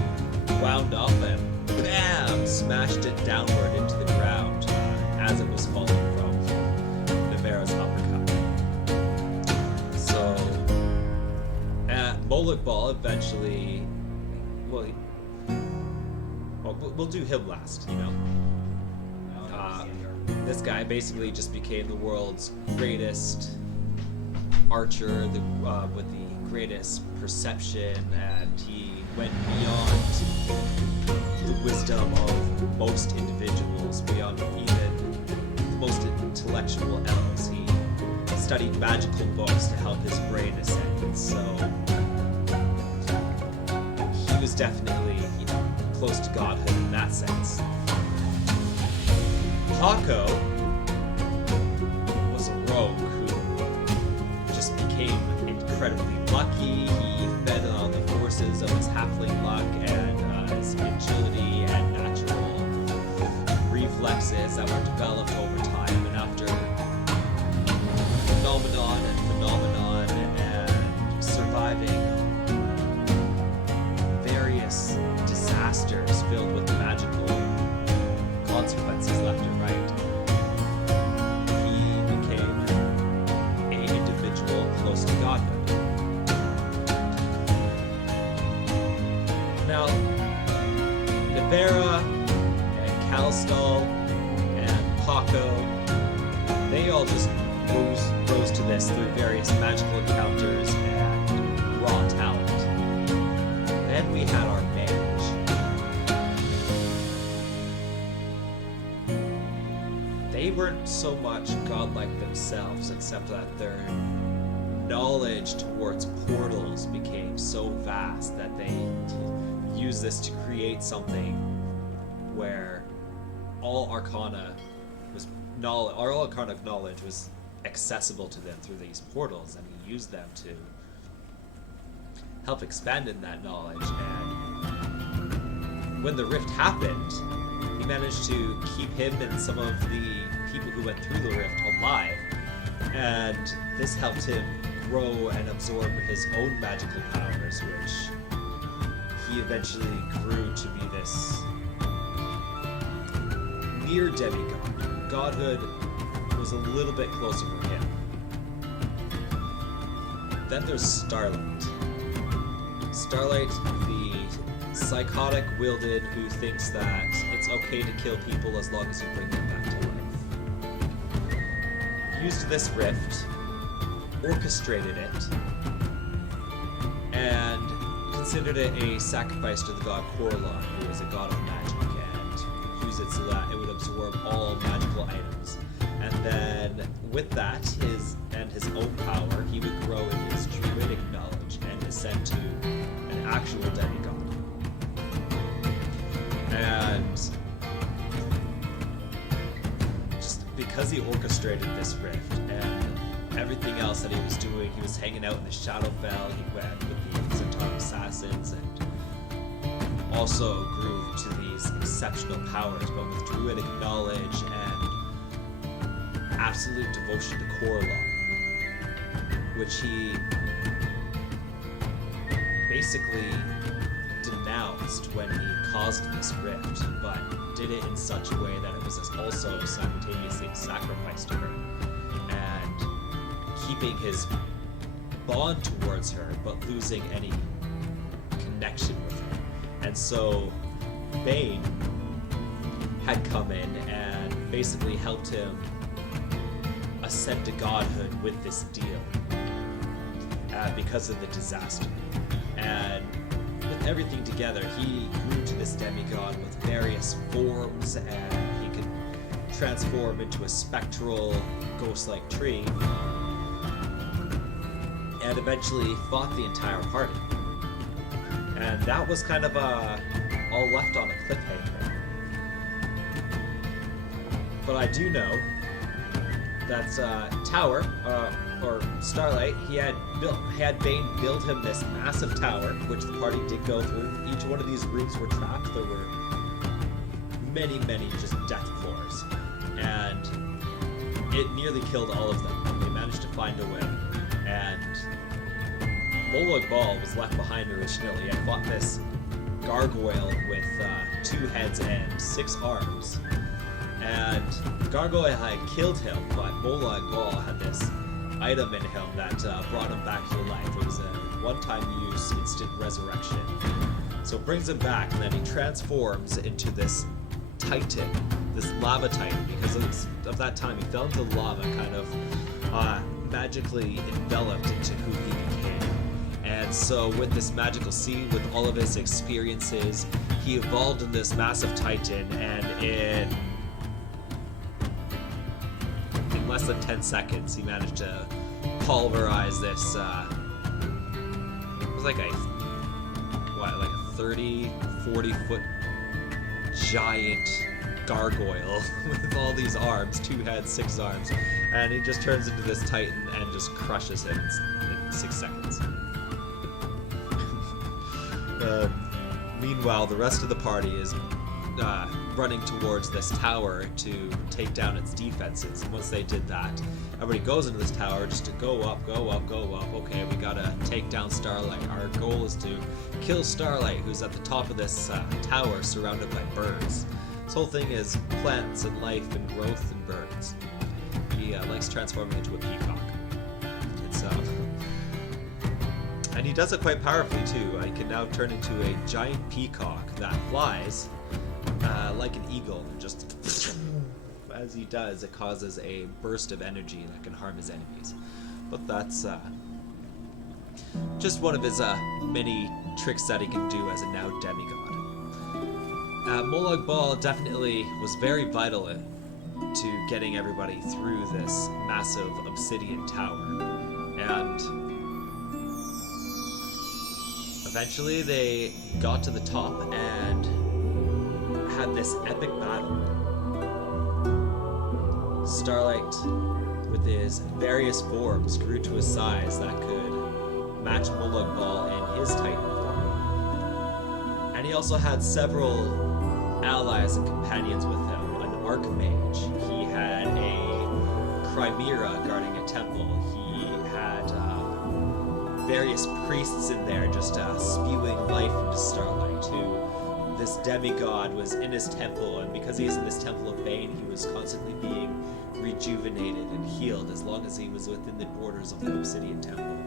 wound up and bam, smashed it downward into the ground as it was falling from Navera's uppercut. So Molag Bal eventually, we'll do him last, you know. This guy basically just became the world's greatest archer, with the greatest perception, and he went beyond the wisdom of most individuals, beyond even the most intellectual elves. He studied magical books to help his brain ascend, so he was definitely, close to godhood in that sense. Paco was a rogue who just became incredibly lucky. He fed on the forces of his halfling luck and his agility and natural reflexes that were developed over time, and after phenomenon and surviving various disasters filled with magical consequences left and right, he became an individual close to godhood. Now, Navera and Calstal and Paco, they all just rose to this through various magical encounters and raw talent. Then we had our mage. They weren't so much godlike themselves, except that their knowledge towards portals became so vast that they used this to create something where all arcana knowledge was accessible to them through these portals, and he used them to help expand in that knowledge. And when the rift happened, he managed to keep him and some of the people who went through the rift alive, and this helped him grow and absorb his own magical powers, which he eventually grew to be this near demigod. Godhood was a little bit closer for him. Then there's Starlight. Starlight, the psychotic Wilded who thinks that it's okay to kill people as long as you bring them back to life. Used this rift, orchestrated it, and considered it a sacrifice to the god Corlon, who is a god of magic, and used it so that it would absorb all magical items. And then, with that, his own power, he would grow in his druidic knowledge and ascend to an actual demigod. And just because he orchestrated this rift and everything else that he was doing, he was hanging out in the Shadowfell, he went with the Centaur Assassins, and also grew to these exceptional powers, but with druidic knowledge and absolute devotion to Corlon, which he basically denounced when he caused this rift, but did it in such a way that it was also simultaneously a sacrifice to her, and keeping his bond towards her, but losing any connection with her. And so Bane had come in and basically helped him ascend to godhood with this deal because of the disaster. And with everything together, he grew to this demigod with various forms, and he could transform into a spectral, ghost-like tree, and eventually fought the entire party. And that was kind of all left on a cliffhanger. But I do know that Tower, or Starlight, he had Bane build him this massive tower, which the party did go through. Each one of these rooms were trapped. There were many, many just death floors, and it nearly killed all of them. They managed to find a way, and Molag Bal was left behind originally and fought this gargoyle with 2 heads and 6 arms. And Gargoyle had killed him, but Molag Bal had this item in him that brought him back to life. It was a one-time use, instant resurrection. So it brings him back, and then he transforms into this titan, this lava titan, because of that time he fell into lava, kind of magically enveloped into who he became. And so with this magical seed, with all of his experiences, he evolved in this massive titan, and in less than 10 seconds, he managed to pulverize this, it was like a 30, 40 foot giant gargoyle with all these arms, 2 heads, 6 arms, and he just turns into this titan and just crushes him in 6 seconds. Meanwhile, the rest of the party is running towards this tower to take down its defenses. And once they did that, everybody goes into this tower just to go up, go up, go up. Okay, we gotta take down Starlight. Our goal is to kill Starlight, who's at the top of this tower surrounded by birds. This whole thing is plants and life and growth and birds. He likes transforming into a peacock. It's and he does it quite powerfully too. He can now turn into a giant peacock that flies like an eagle, and just as he does, it causes a burst of energy that can harm his enemies. But that's just one of his many tricks that he can do as a now demigod. Molag Bal definitely was very vital to getting everybody through this massive obsidian tower, and eventually they got to the top and had this epic battle. Starlight with his various forms, grew to a size that could match Molag Bal in his Titan form. And he also had several allies and companions with him. An Archmage. He had a Chimera guarding a temple. He had various priests in there just spewing life into Starlight, who this demigod was in his temple, and because he's in this temple of Bane, he was constantly being rejuvenated and healed as long as he was within the borders of the Obsidian Temple.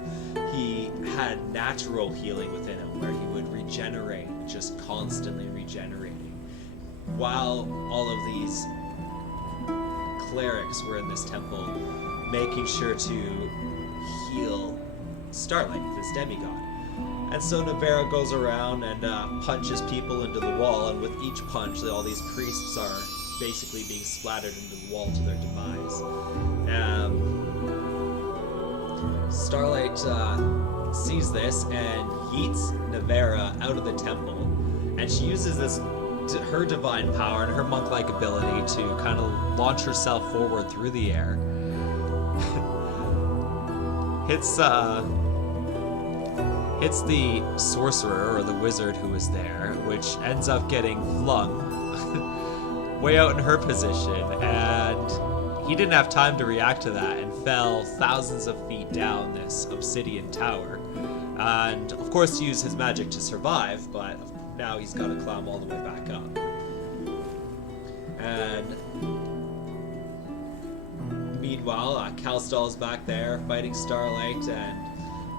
He had natural healing within him, where he would regenerate, just constantly regenerating. While all of these clerics were in this temple, making sure to heal Starlight, this demigod. And so Navarro goes around and punches people into the wall, and with each punch, all these priests are basically being splattered into the wall to their demise. Starlight sees this and yeets Navarro out of the temple, and she uses this her divine power and her monk-like ability to kind of launch herself forward through the air. Hits the sorcerer or the wizard who was there, which ends up getting flung way out in her position, and he didn't have time to react to that and fell thousands of feet down this obsidian tower. And of course used his magic to survive, but now he's got to climb all the way back up. And meanwhile, Kalstal's back there fighting Starlight, and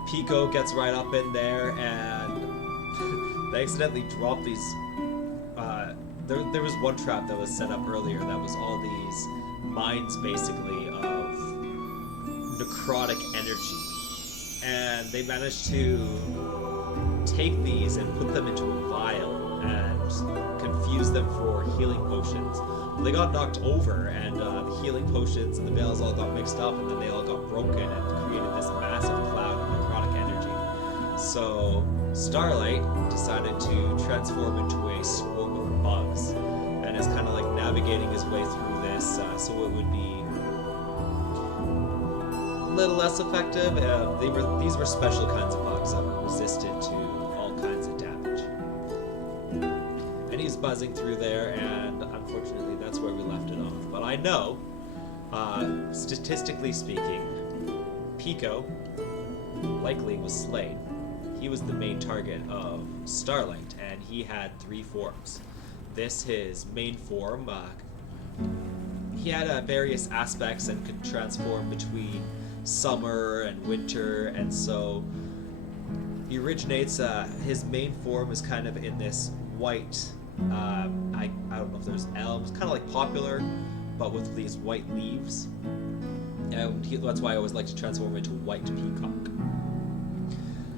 Pico gets right up in there, and they accidentally drop these. There was one trap that was set up earlier that was all these mines, basically, of necrotic energy, and they managed to take these and put them into a vial and confuse them for healing potions. They got knocked over, and the healing potions and the vials all got mixed up, and then they all got broken and created this massive cloud of necrotic energy. So Starlight decided to transform into a swarm of bugs, and is kind of like navigating his way through this, so it would be a little less effective. These were special kinds of bugs that were resistant to all kinds of damage. And he's buzzing through there, and unfortunately that's where we left it off. But I know, statistically speaking, Pico likely was slain. He was the main target of Starlight, and he had 3 forms. This, his main form, he had various aspects and could transform between summer and winter, and so he originates, his main form is kind of in this white, I don't know if there's elms, kind of like popular, but with these white leaves. And that's why I always like to transform into white peacock.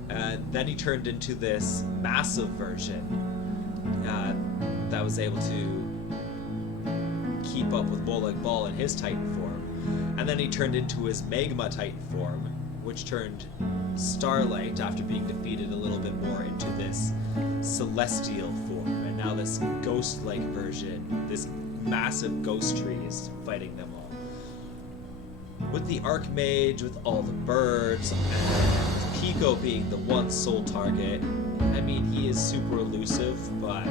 And then he turned into this massive version that was able to keep up with Molag Bal in his Titan form. And then he turned into his Magma Titan form, which turned Starlight, after being defeated a little bit more, into this celestial form. And now this ghost-like version, this massive ghost tree is fighting them all. With the Archmage, with all the birds, and Pico being the one sole target. I mean, he is super elusive, but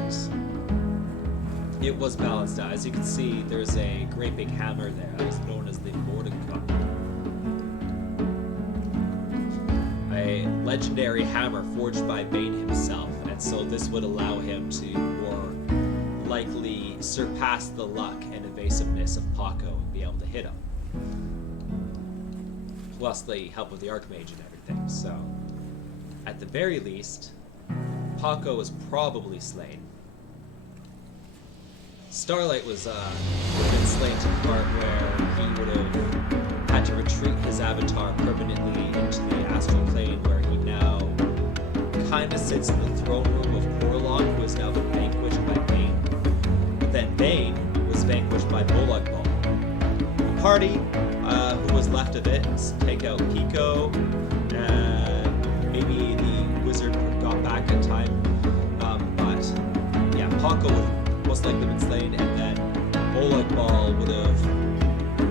it was balanced out. As you can see, there's a great big hammer there that was known as the Mordenkampf. A legendary hammer forged by Bane himself, and so this would allow him to more likely surpass the luck and evasiveness of Paco and be able to hit him. Plus the help of the Archmage and everything, so at the very least, Paco was probably slain. Starlight would have been slain to the part where he would have had to retreat his avatar permanently into the astral plane, where he now kind of sits in the throne room of Corlon, who has now been vanquished by Bane. But then Bane was vanquished by Molag Bal. The party who was left of it, take out Pico, and maybe the wizard got back in time, but yeah, Paco would most likely been slain, and then Molag Bal would have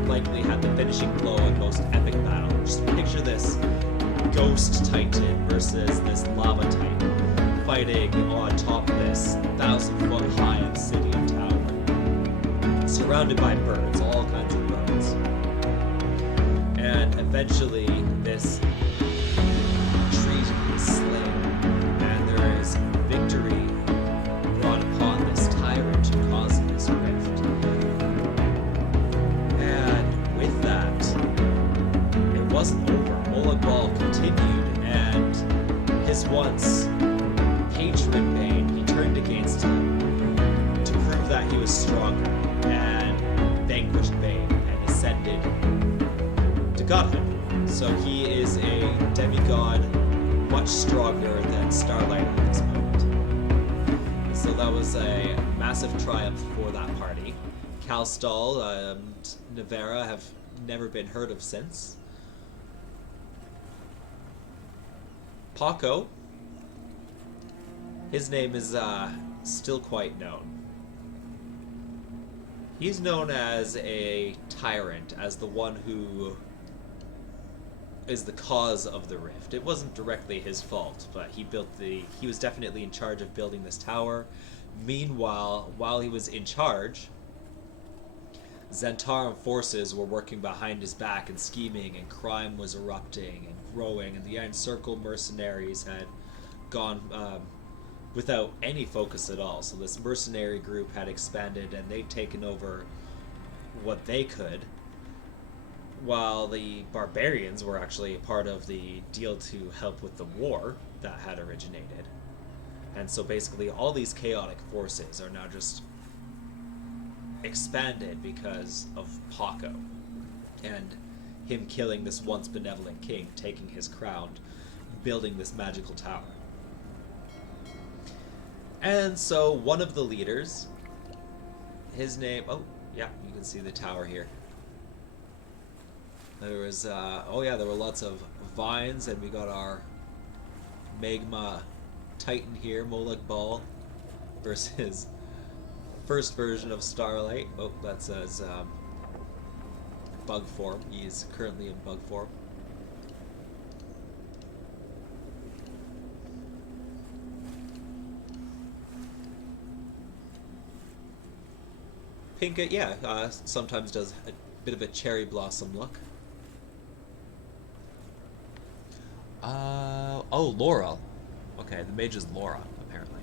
likely had the finishing blow, and ghost titan versus this lava titan fighting on top of this 1,000-foot high obsidian tower, surrounded by birds, all kinds of birds. And eventually, this treaty is slain, and there is victory brought upon this tyrant who caused this rift. And with that, it wasn't over. Molag Bal continued, and his once patron Bane, he turned against him to prove that he was stronger, and vanquished Bane and ascended to godhood. So he is a demigod much stronger than Starlight at this moment. So that was a massive triumph for that party. Kalstal and Navera have never been heard of since. Paco, his name is still quite known. He's known as a tyrant, as the one who is the cause of the rift. It wasn't directly his fault, but he was definitely in charge of building this tower. Meanwhile, while he was in charge, Zhentarim forces were working behind his back and scheming, and crime was erupting and growing, and the Iron Circle mercenaries had gone without any focus at all. So this mercenary group had expanded, and they'd taken over what they could, while the barbarians were actually a part of the deal to help with the war that had originated. And so basically all these chaotic forces are now just expanded because of Paco and him killing this once benevolent king, taking his crown, building this magical tower. And so one of the leaders, his name, oh yeah, you can see the tower here. There was, there were lots of vines, and we got our magma titan here, Molag Bal, versus first version of Starlight. Oh, that says bug form. He is currently in bug form. Pink, sometimes does a bit of a cherry blossom look. Laura. Okay, the mage is Laura, apparently.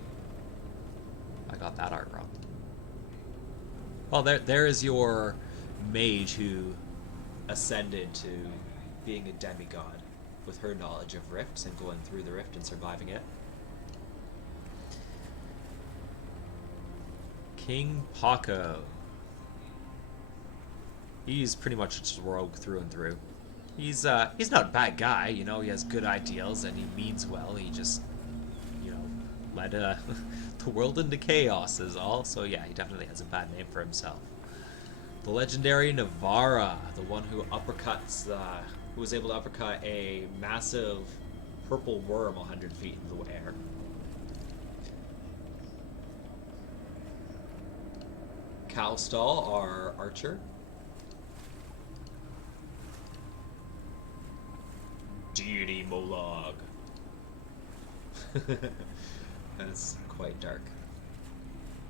I got that art wrong. Well, there is your mage who ascended to being a demigod with her knowledge of rifts and going through the rift and surviving it. King Paco. He's pretty much just rogue through and through. He's not a bad guy, you know, he has good ideals and he means well. He just, led the world into chaos is all. So yeah, he definitely has a bad name for himself. The legendary Navara, the one who who was able to uppercut a massive purple worm 100 feet in the air. Kalstal, our archer. Deity Molag. That's quite dark.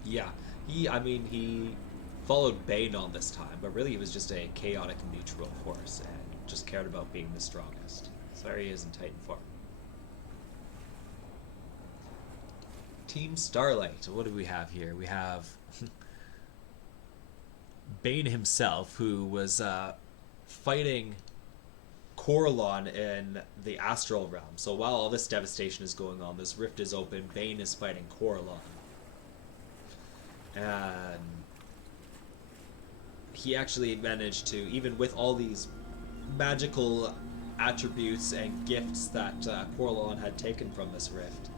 Yeah, he followed Bane on this time, but really he was just a chaotic neutral force and just cared about being the strongest. So there he is in Titan form. Team Starlight. What do we have here? We have Bane himself, who was fighting Corellon in the astral realm. So while all this devastation is going on, this rift is open, Bane is fighting Corellon. And he actually managed to, even with all these magical attributes and gifts that Corellon had taken from this rift,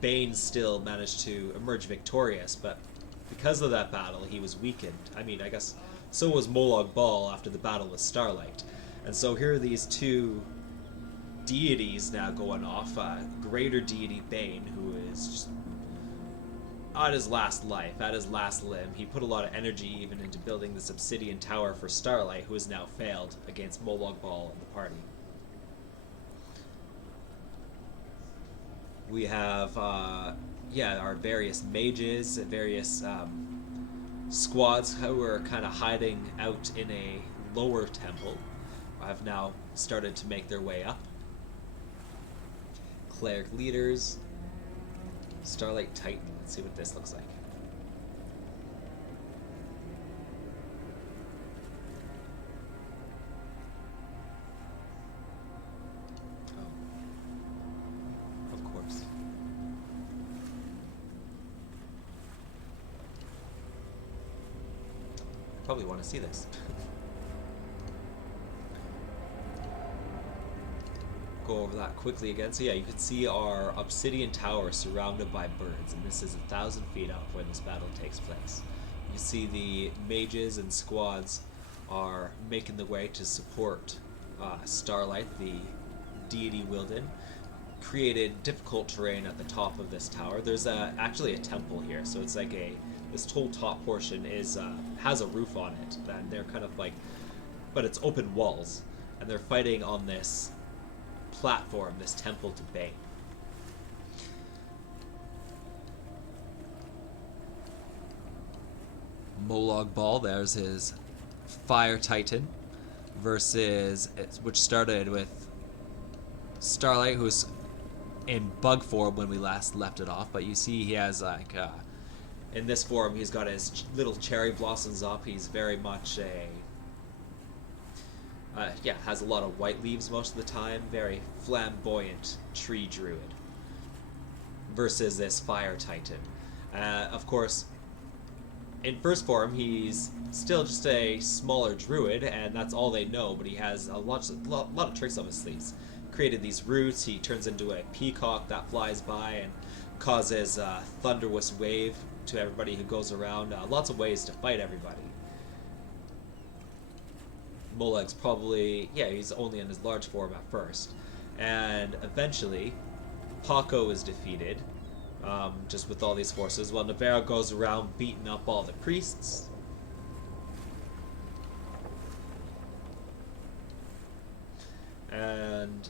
Bane still managed to emerge victorious, but because of that battle, he was weakened. I mean, I guess so was Molag Bal after the battle with Starlight. And so here are these two deities now going off. Greater deity Bane, who is just at his last life, at his last limb. He put a lot of energy even into building this obsidian tower for Starlight, who has now failed against Molag Bal and the party. We have yeah, our various mages and various squads who are kind of hiding out in a lower temple have now started to make their way up. Cleric leaders, Starlight Titan. Let's see what this looks like. Oh, of course. Probably want to see this. Go over that quickly again. So yeah, you can see our obsidian tower surrounded by birds, and this is 1,000 feet up where this battle takes place. You see the mages and squads are making the way to support Starlight, the deity Wilden. Created difficult terrain at the top of this tower. There's actually a temple here, so it's like this whole top portion is has a roof on it, and they're kind of like, but it's open walls, and they're fighting on this platform, this temple to Bane. Molag Bal, there's his Fire Titan versus, which started with Starlight, who's in bug form when we last left it off, but you see he has like in this form he's got his little cherry blossoms up. He's very much a yeah, has a lot of white leaves most of the time. Very flamboyant tree druid. Versus this Fire Titan. Of course, in first form, he's still just a smaller druid, and that's all they know, but he has a lot of tricks up his sleeves. Created these roots, he turns into a peacock that flies by and causes a thunderous wave to everybody who goes around. Lots of ways to fight everybody. Molag's probably, yeah, he's only in his large form at first. And eventually, Paco is defeated, just with all these forces, while Navarro goes around beating up all the priests. And,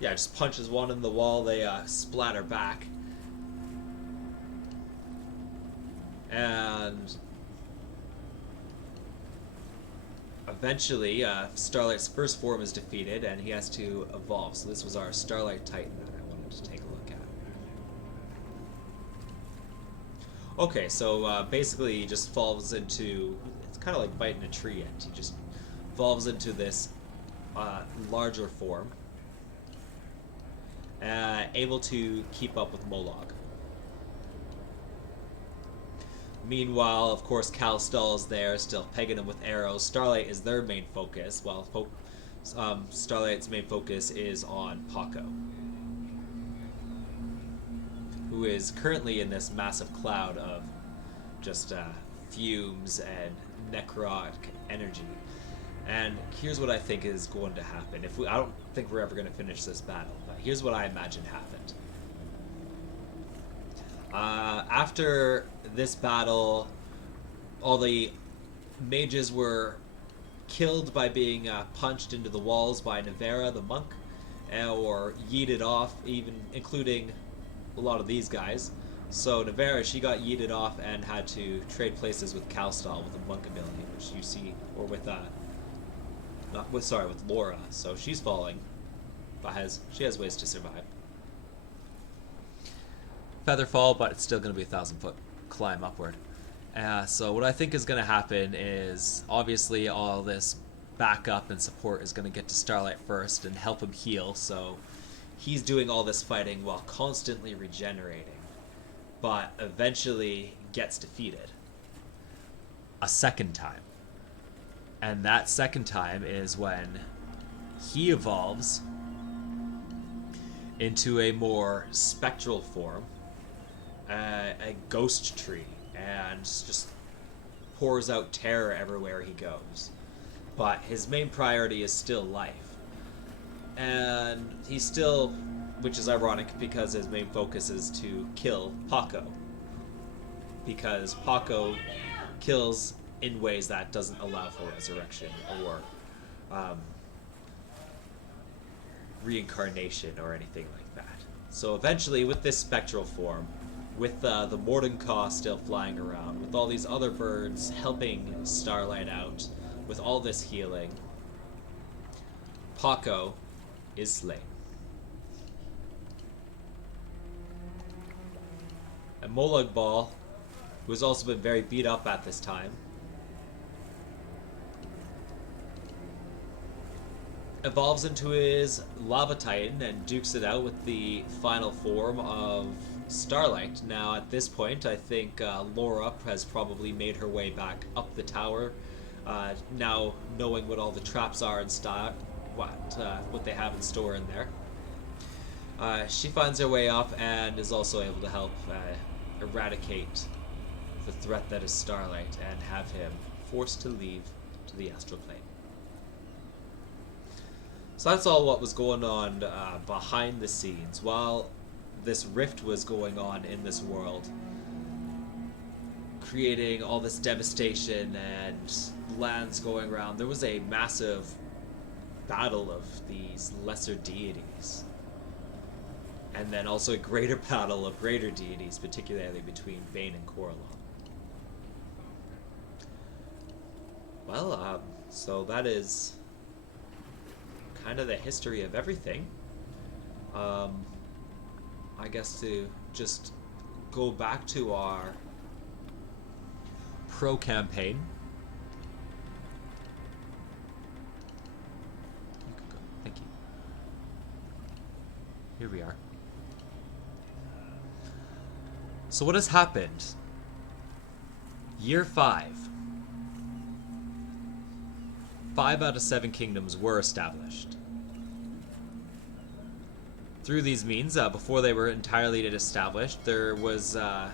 yeah, just punches one in the wall, they splatter back. And eventually, Starlight's first form is defeated, and he has to evolve. So this was our Starlight Titan that I wanted to take a look at. Okay, so basically he just evolves into, it's kind of like biting a tree end. He just evolves into this larger form, able to keep up with Molag. Meanwhile, of course, Calstal is there, still pegging him with arrows. Starlight is their main focus, while Starlight's main focus is on Paco, who is currently in this massive cloud of just fumes and necrotic energy. And here's what I think is going to happen. I don't think we're ever going to finish this battle, but here's what I imagine happened. After this battle, all the mages were killed by being punched into the walls by Navarra, the monk, or yeeted off, even including a lot of these guys. So Navarra, she got yeeted off and had to trade places with Calstal with a monk ability, which you see, or with with Laura. So she's falling, but she has ways to survive. Featherfall, but it's still going to be a 1,000-foot climb upward. So what I think is going to happen is, obviously all this backup and support is going to get to Starlight first and help him heal, so he's doing all this fighting while constantly regenerating, but eventually gets defeated a second time. And that second time is when he evolves into a more spectral form, a ghost tree, and just pours out terror everywhere he goes. But his main priority is still life. And he's still, which is ironic because his main focus is to kill Paco. Because Paco kills in ways that doesn't allow for resurrection or reincarnation or anything like that. So eventually, with this spectral form, with the Mordenkaw still flying around, with all these other birds helping Starlight out, with all this healing, Paco is slain. And Molag Bal, who has also been very beat up at this time, evolves into his Lava Titan and dukes it out with the final form of Starlight. Now, at this point, I think Laura has probably made her way back up the tower, now knowing what all the traps are and what they have in store in there. She finds her way up and is also able to help eradicate the threat that is Starlight and have him forced to leave to the astral plane. So that's all what was going on behind the scenes while this rift was going on in this world, creating all this devastation and lands going around. There was a massive battle of these lesser deities, and then also a greater battle of greater deities, particularly between Bane and Corellon. Well, so that is kind of the history of everything. I guess to just go back to our pro campaign. You can go. Thank you. Here we are. So what has happened? Year 5. 5 out of 7 kingdoms were established. Through these means, before they were entirely established, there was a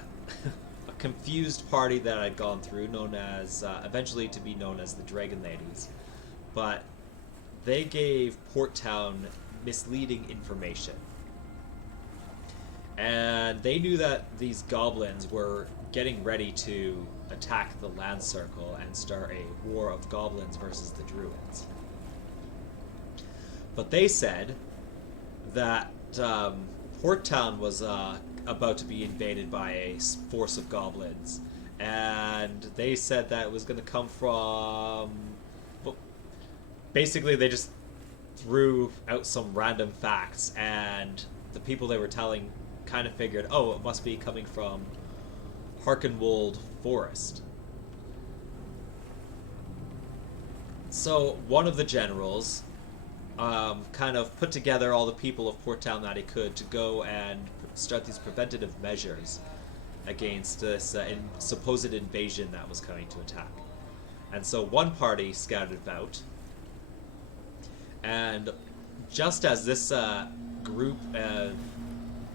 confused party that I'd gone through, known as, eventually to be known as the Dragon Ladies. But they gave Port Town misleading information. And they knew that these goblins were getting ready to attack the Land Circle and start a war of goblins versus the druids. But they said that Port Town was about to be invaded by a force of goblins, and they said that it was going to come from... Well, basically, they just threw out some random facts, and the people they were telling kind of figured, oh, it must be coming from Harkenwold Forest. So one of the generals kind of put together all the people of Port Town that he could to go and start these preventative measures against this supposed invasion that was coming to attack. And so one party scouted out, and just as this group of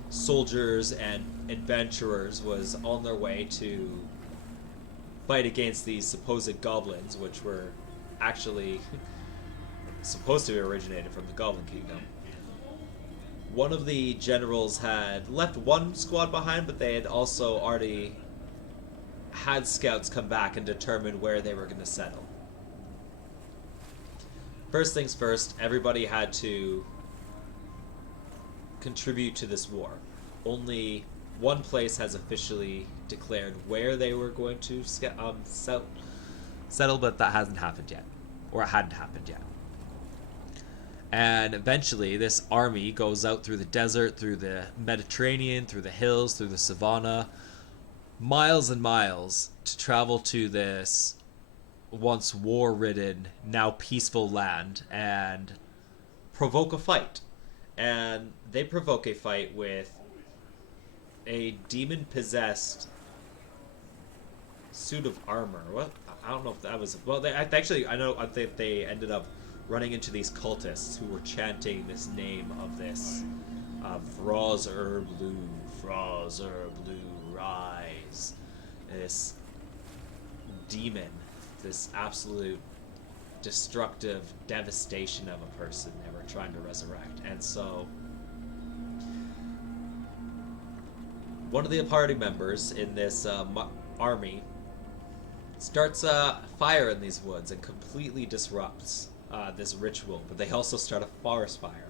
soldiers and adventurers was on their way to fight against these supposed goblins, which were actually supposed to be originated from the Goblin Kingdom, one of the generals had left one squad behind, but they had also already had scouts come back and determine where they were going to settle. First things first, everybody had to contribute to this war. Only one place has officially declared where they were going to settle, but that hasn't happened yet. Or it hadn't happened yet. And eventually this army goes out through the desert, through the Mediterranean, through the hills, through the savannah, miles and miles to travel to this once war-ridden, now peaceful land and provoke a fight. And they provoke a fight with a demon-possessed suit of armor. What? I don't know if that was... Well, I think they ended up running into these cultists who were chanting this name of this Froz Blue, Froz Blue, rise. This demon, this absolute destructive devastation of a person they were trying to resurrect. And so one of the party members in this army starts a fire in these woods and completely disrupts this ritual, but they also start a forest fire.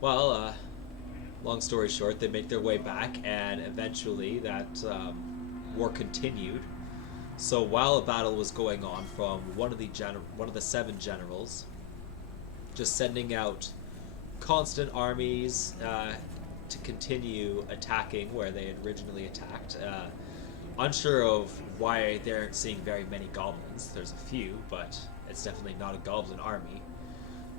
Well, long story short, they make their way back, and eventually that war continued. So while a battle was going on, from one of the seven generals, just sending out constant armies to continue attacking where they had originally attacked. Unsure of why they aren't seeing very many goblins. There's a few, but it's definitely not a goblin army.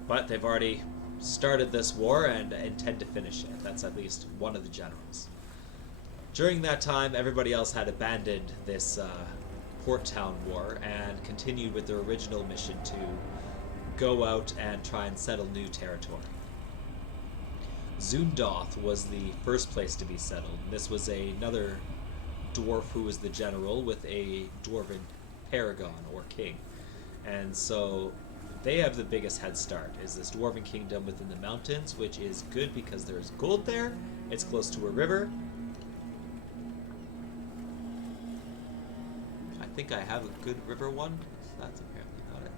But they've already started this war and intend to finish it. That's at least one of the generals. During that time, everybody else had abandoned this Port Town war and continued with their original mission to go out and try and settle new territory. Zundoth was the first place to be settled. This was another dwarf who was the general with a dwarven paragon or king. And so they have the biggest head start, is this dwarven kingdom within the mountains, which is good because there's gold there, it's close to a river. I think I have a good river one. That's apparently not it.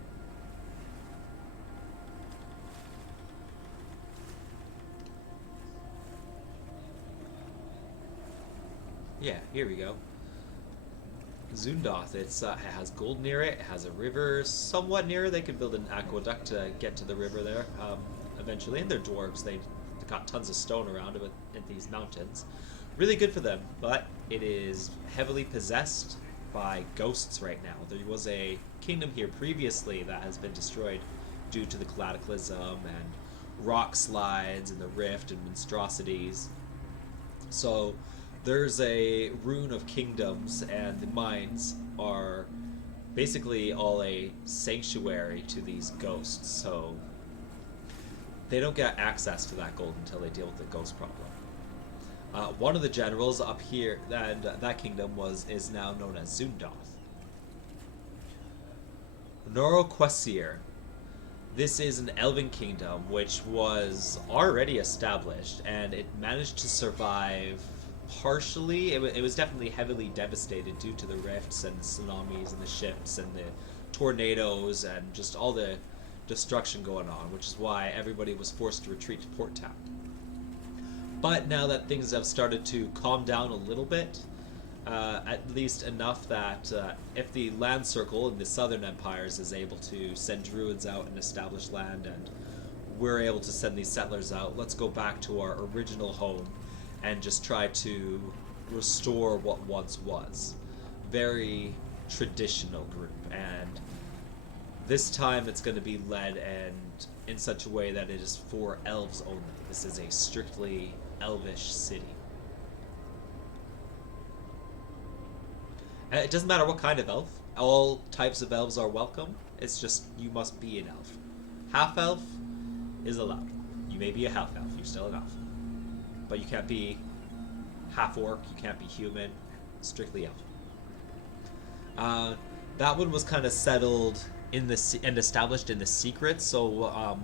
Yeah, here we go. Zundoth, it has gold near it, it has a river somewhat near it. They could build an aqueduct to get to the river there eventually. And they're dwarves, they got tons of stone around it in these mountains. Really good for them, but it is heavily possessed by ghosts right now. There was a kingdom here previously that has been destroyed due to the cataclysm and rock slides and the rift and monstrosities. So there's a rune of kingdoms, and the mines are basically all a sanctuary to these ghosts. So they don't get access to that gold until they deal with the ghost problem. One of the generals up here, and that kingdom is now known as Zundoth. Noroquasir. This is an elven kingdom which was already established, and it managed to survive partially. It was definitely heavily devastated due to the rifts and tsunamis and the ships and the tornadoes and just all the destruction going on, which is why everybody was forced to retreat to Port Town. But now that things have started to calm down a little bit, at least enough that if the Land Circle in the Southern Empires is able to send druids out and establish land, and we're able to send these settlers out, let's go back to our original home and just try to restore what once was. Very traditional group, and this time it's going to be led and in such a way that it is for elves only. This is a strictly elvish city. And it doesn't matter what kind of elf. All types of elves are welcome. It's just you must be an elf. Half elf is allowed. You may be a half elf. You're still an elf. But you can't be half orc. You can't be human. Strictly elf. That one was kind of settled in the and established in the secret. So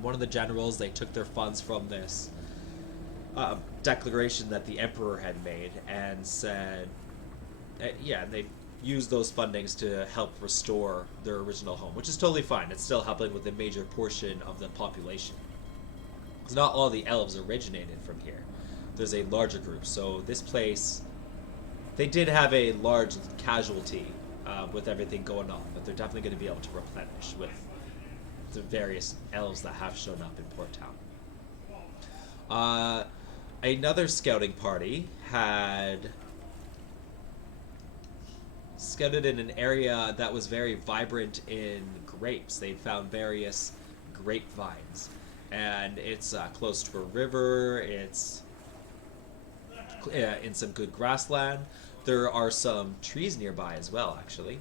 one of the generals, they took their funds from this declaration that the emperor had made and said, yeah, they used those fundings to help restore their original home, which is totally fine. It's still helping with a major portion of the population. Because not all the elves originated from here. There's a larger group. So this place, they did have a large casualty with everything going on, but they're definitely going to be able to replenish with the various elves that have shown up in Port Town. Another scouting party had scouted in an area that was very vibrant in grapes. They found various grapevines, and it's close to a river. It's in some good grassland. There are some trees nearby as well, actually,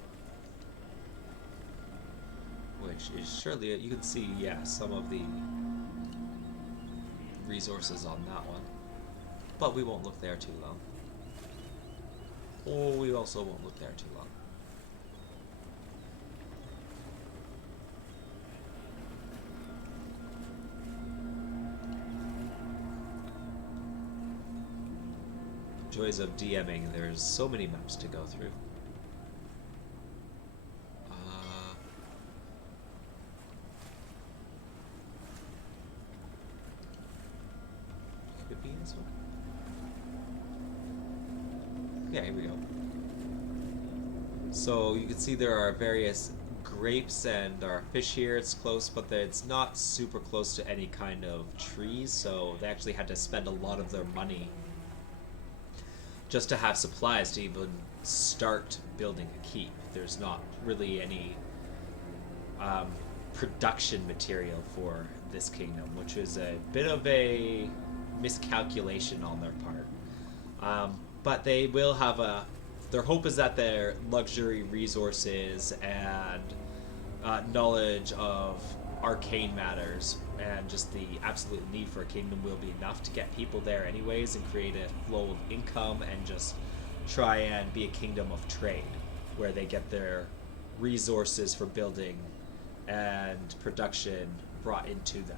which is surely, you can see, yeah, some of the resources on that one. But we won't look there too long. Oh, we also won't look there too long. Joys of DMing. There's so many maps to go through. be this one? Yeah, here we go. So you can see there are various grapes and there are fish here. It's close, but it's not super close to any kind of trees, so they actually had to spend a lot of their money just to have supplies to even start building a keep. There's not really any production material for this kingdom, which is a bit of a miscalculation on their part. But they will have their hope is that their luxury resources and knowledge of arcane matters and just the absolute need for a kingdom will be enough to get people there anyways and create a flow of income and just try and be a kingdom of trade where they get their resources for building and production brought into them.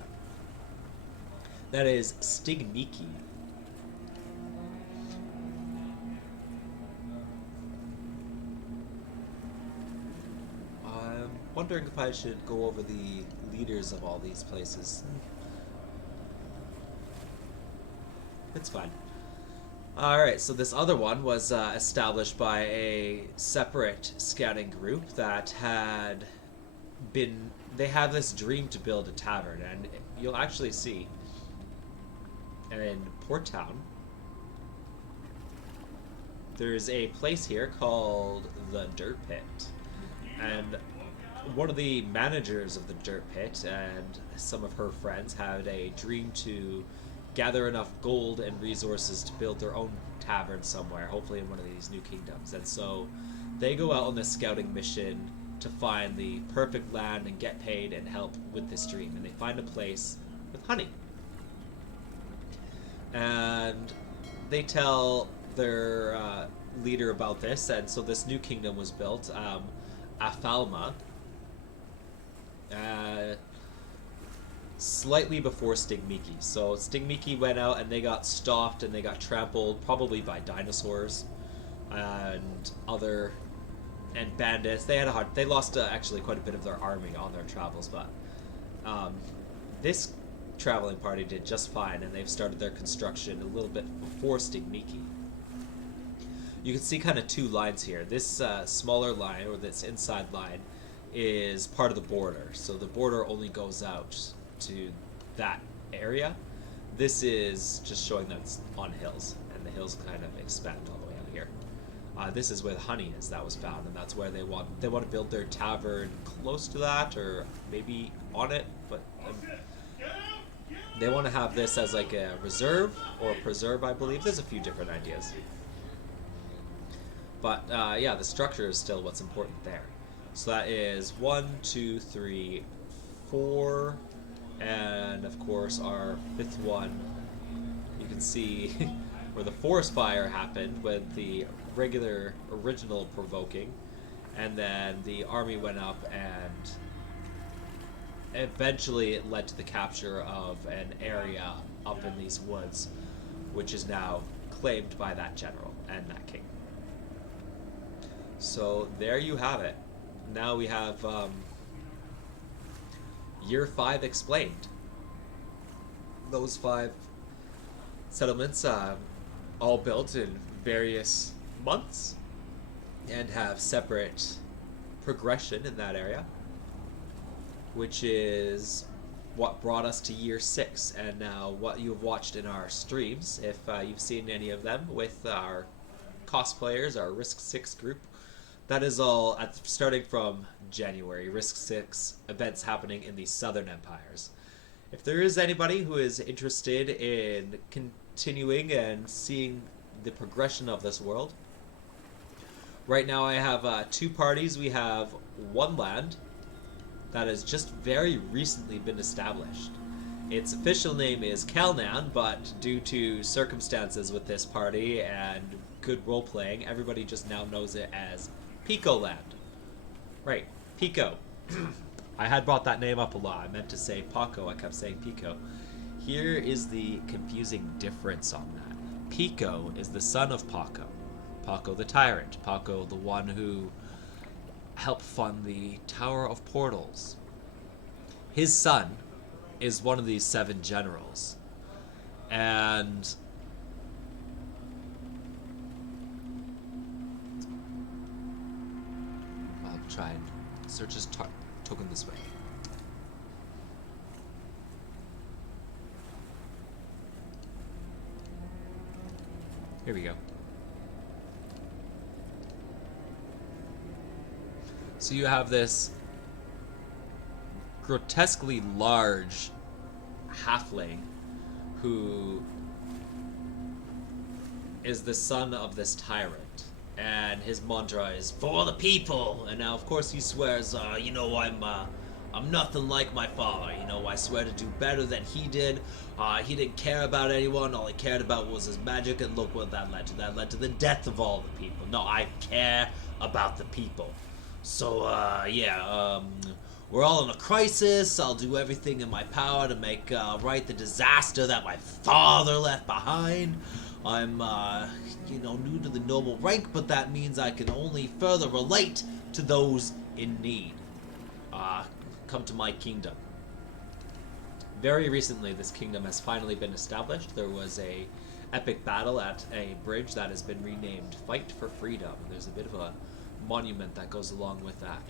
That is Stigniki. I'm wondering if I should go over the leaders of all these places. It's fine. Alright, so this other one was established by a separate scouting group that had been... They have this dream to build a tavern, and you'll actually see in Port Town there's a place here called the Dirt Pit. And one of the managers of the Dirt Pit and some of her friends had a dream to gather enough gold and resources to build their own tavern somewhere, hopefully in one of these new kingdoms. And so they go out on this scouting mission to find the perfect land and get paid and help with this dream. And they find a place with honey. And they tell their leader about this, and so this new kingdom was built, Afalma, slightly before Stigniki. So Stigniki went out and they got stopped and they got trampled, probably by dinosaurs and bandits. They lost actually quite a bit of their army on their travels, but this traveling party did just fine, and they've started their construction a little bit before Stigniki. You can see kind of two lines here. This smaller line, or this inside line, is part of the border. So the border only goes out to that area. This is just showing that it's on hills, and the hills kind of expand all the way out here. This is where the honey is that was found, and that's where they want to build their tavern close to that, or maybe on it, but they want to have this as like a reserve or a preserve, I believe. There's a few different ideas. But yeah, the structure is still what's important there. So that is 1, 2, 3, 4, and of course our fifth one. You can see where the forest fire happened with the original provoking, and then the army went up, and eventually it led to the capture of an area up in these woods, which is now claimed by that general and that king. So there you have it. Now we have Year 5 explained. Those 5 settlements all built in various months and have separate progression in that area, which is what brought us to Year 6, and now what you've watched in our streams, if you've seen any of them with our cosplayers, our Risk 6 group. That is all starting from January. Risk 6 events happening in the Southern Empires. If there is anybody who is interested in continuing and seeing the progression of this world, right now I have 2 parties. We have 1 land that has just very recently been established. Its official name is Kalnan, but due to circumstances with this party and good role-playing, everybody just now knows it as Pico Land. Right, Pico. I had brought that name up a lot. I meant to say Paco, I kept saying Pico. Here is the confusing difference on that. Pico is the son of Paco. Paco the Tyrant. Paco the one who helped fund the Tower of Portals. His son is one of these 7 generals. And I'll try and search his token this way. Here we go. So you have this grotesquely large halfling who is the son of this tyrant, and his mantra is "for the people." And now, of course, he swears, I'm nothing like my father. I swear to do better than he did. He didn't care about anyone. All he cared about was his magic, and look what that led to. That led to the death of all the people. No, I care about the people. So, we're all in a crisis. I'll do everything in my power to make right the disaster that my father left behind. I'm, new to the noble rank, but that means I can only further relate to those in need. Come to my kingdom. Very recently, this kingdom has finally been established. There was a epic battle at a bridge that has been renamed Fight for Freedom. There's a bit of a monument that goes along with that.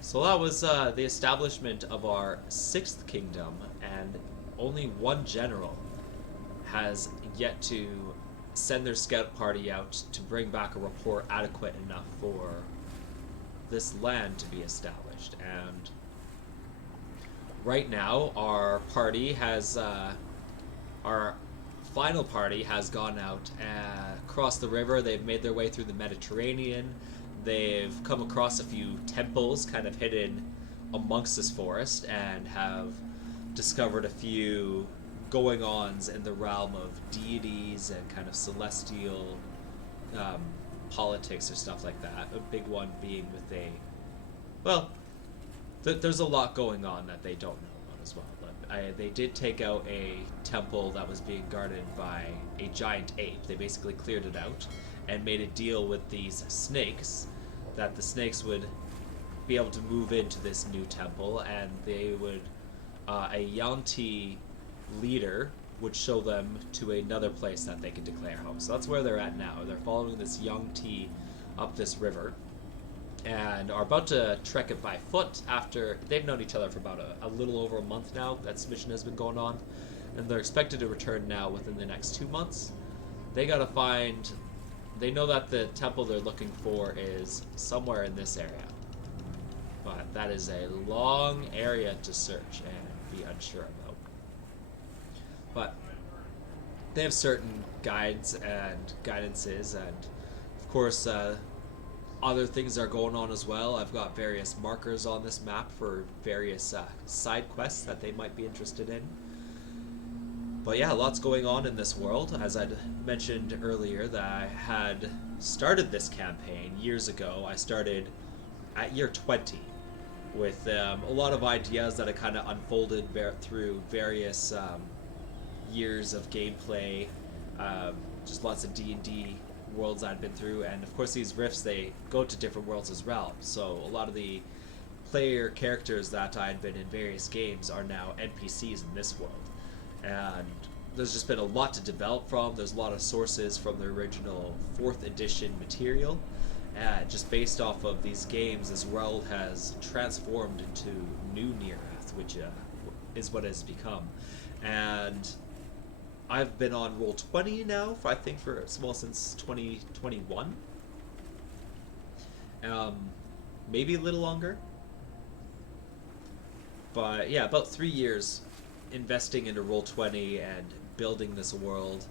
So that was the establishment of our 6th kingdom, and only one general has yet to send their scout party out to bring back a report adequate enough for this land to be established. And right now, our party has, our final party has gone out across the river. They've made their way through the Mediterranean. They've come across a few temples kind of hidden amongst this forest, and have discovered a few going-ons in the realm of deities and kind of celestial politics or stuff like that. A big one being with there's a lot going on that they don't know about as well. But they did take out a temple that was being guarded by a giant ape. They basically cleared it out and made a deal with these snakes, that the snakes would be able to move into this new temple, and they would, a Yuan-Ti leader would show them to another place that they could declare home. So that's where they're at now. They're following this Yuan-Ti up this river, and are about to trek it by foot after they've known each other for about a little over a month now. That mission has been going on, and they're expected to return now within the next 2 months. They know that the temple they're looking for is somewhere in this area, but that is a long area to search and be unsure about. But they have certain guides and guidances, and of course other things are going on as well. I've got various markers on this map for various side quests that they might be interested in. But yeah, lots going on in this world. As I'd mentioned earlier, that I had started this campaign years ago. I started at year 20 with a lot of ideas that I kind of unfolded through various years of gameplay, just lots of D&D worlds I'd been through, and of course these rifts, they go to different worlds as well. So a lot of the player characters that I had been in various games are now NPCs in this world. And there's just been a lot to develop from. There's a lot of sources from the original 4th edition material. Just based off of these games, this world has transformed into New Nearath, which is what it's become. And I've been on Roll20 now, since 2021. Maybe a little longer. But yeah, about 3 years investing into Roll20 and building this world,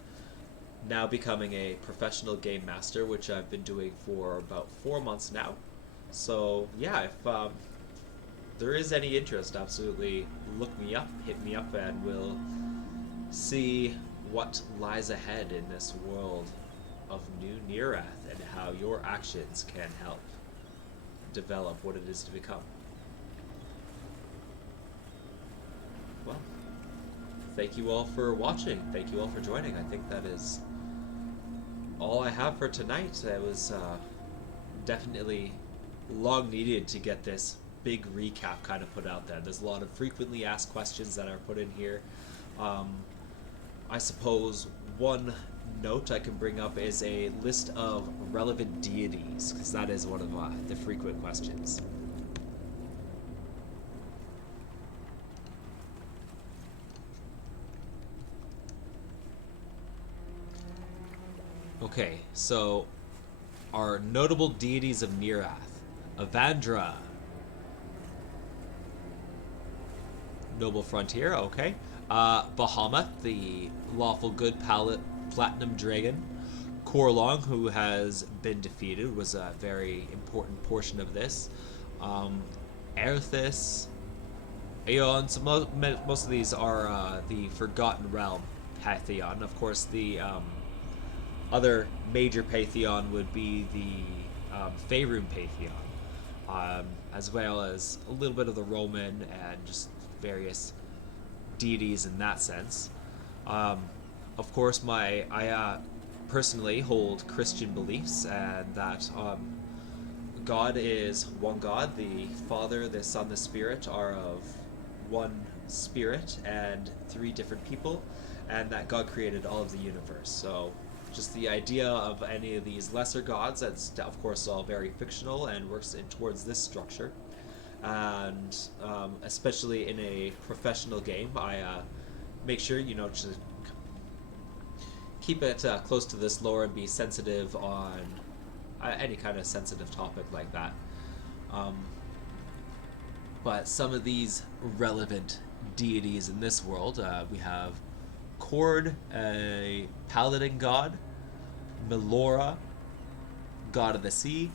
now becoming a professional game master, which I've been doing for about 4 months now. So yeah, if there is any interest, absolutely look me up, hit me up, and we'll see what lies ahead in this world of New Nearath and how your actions can help develop what it is to become. Well, thank you all for watching. Thank you all for joining. I think that is all I have for tonight. It was definitely long needed to get this big recap kind of put out there. There's a lot of frequently asked questions that are put in here. I suppose one note I can bring up is a list of relevant deities, because that is one of the frequent questions. Okay, so our notable deities of Nirath: Avandra, Noble Frontier, okay. Bahamut, the lawful good platinum dragon. Korlong, who has been defeated, was a very important portion of this. Um, Erthis, Aeon. So most of these are the Forgotten Realm pantheon. Of course, the other major pantheon would be the Faerun pantheon, as well as a little bit of the Roman and just various deities in that sense. Um, of course, I personally hold Christian beliefs, and that God is one God. The Father, the Son, the Spirit are of one spirit and three different people, and that God created all of the universe. So, just the idea of any of these lesser gods, that's of course all very fictional and works towards this structure. And especially in a professional game, I make sure to keep it close to this lore and be sensitive on any kind of sensitive topic like that. Um, but some of these relevant deities in this world, we have Kord, a paladin god; Melora, god of the sea;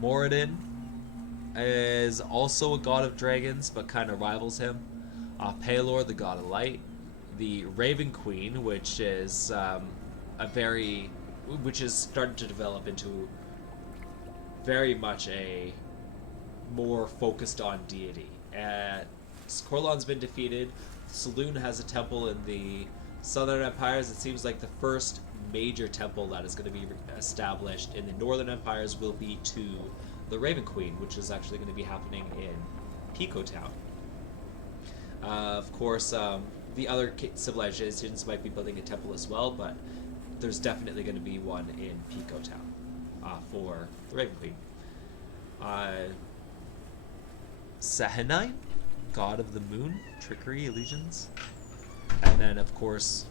Moradin is also a god of dragons, but kind of rivals him; Pelor, the god of light; the Raven Queen, which is which is starting to develop into very much a more focused on deity. Corlon's been defeated. Saloon has a temple in the Southern Empires. It seems like the first major temple that is going to be established in the Northern Empires will be to the Raven Queen, which is actually going to be happening in Pico Town. Of course, the other civilizations might be building a temple as well, but there's definitely going to be one in Pico Town for the Raven Queen. Sahanine, god of the moon, trickery, illusions. And then, of course,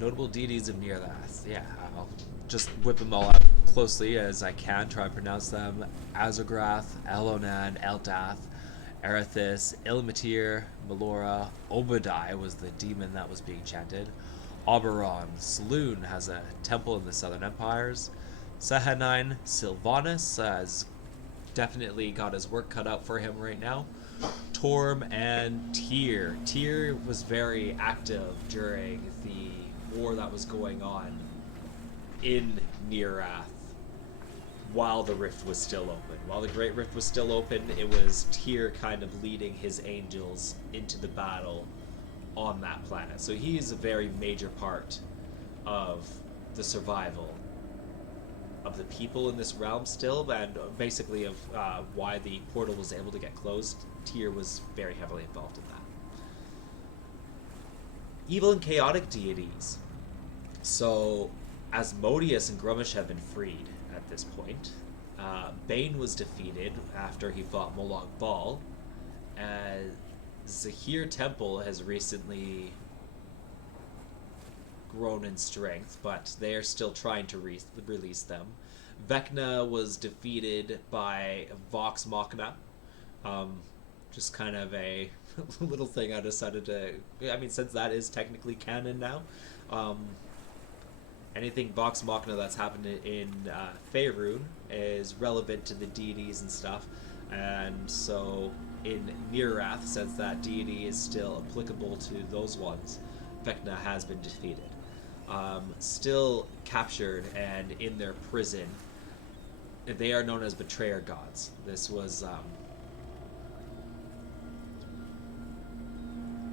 notable deities of Nirath. Yeah, I'll just whip them all up closely as I can, try and pronounce them. Azograth, Elonan, Eldath, Erethis, Ilmatir, Melora. Obadiah was the demon that was being chanted. Oberon. Saloon has a temple in the Southern Empires. Sahanine, Sylvanus has definitely got his work cut out for him right now. Torm and Tyr. Tyr was very active during the war that was going on in Nirath while the rift was still open. While the Great Rift was still open, it was Tyr kind of leading his angels into the battle on that planet. So he is a very major part of the survival of the people in this realm still, and basically of why the portal was able to get closed. Tyr was very heavily involved in that. Evil and chaotic deities. So Asmodeus and Grumish have been freed at this point. Bane was defeated after he fought Moloch Bal. Zahir Temple has recently grown in strength, but they are still trying to release them. Vecna was defeated by Vox Machina. Just kind of a little thing I decided to... I mean, since that is technically canon now, anything Vox Machina that's happened in Faerun is relevant to the deities and stuff, and so in Nirath, since that deity is still applicable to those ones, Vecna has been defeated. Still captured and in their prison, they are known as betrayer gods. This was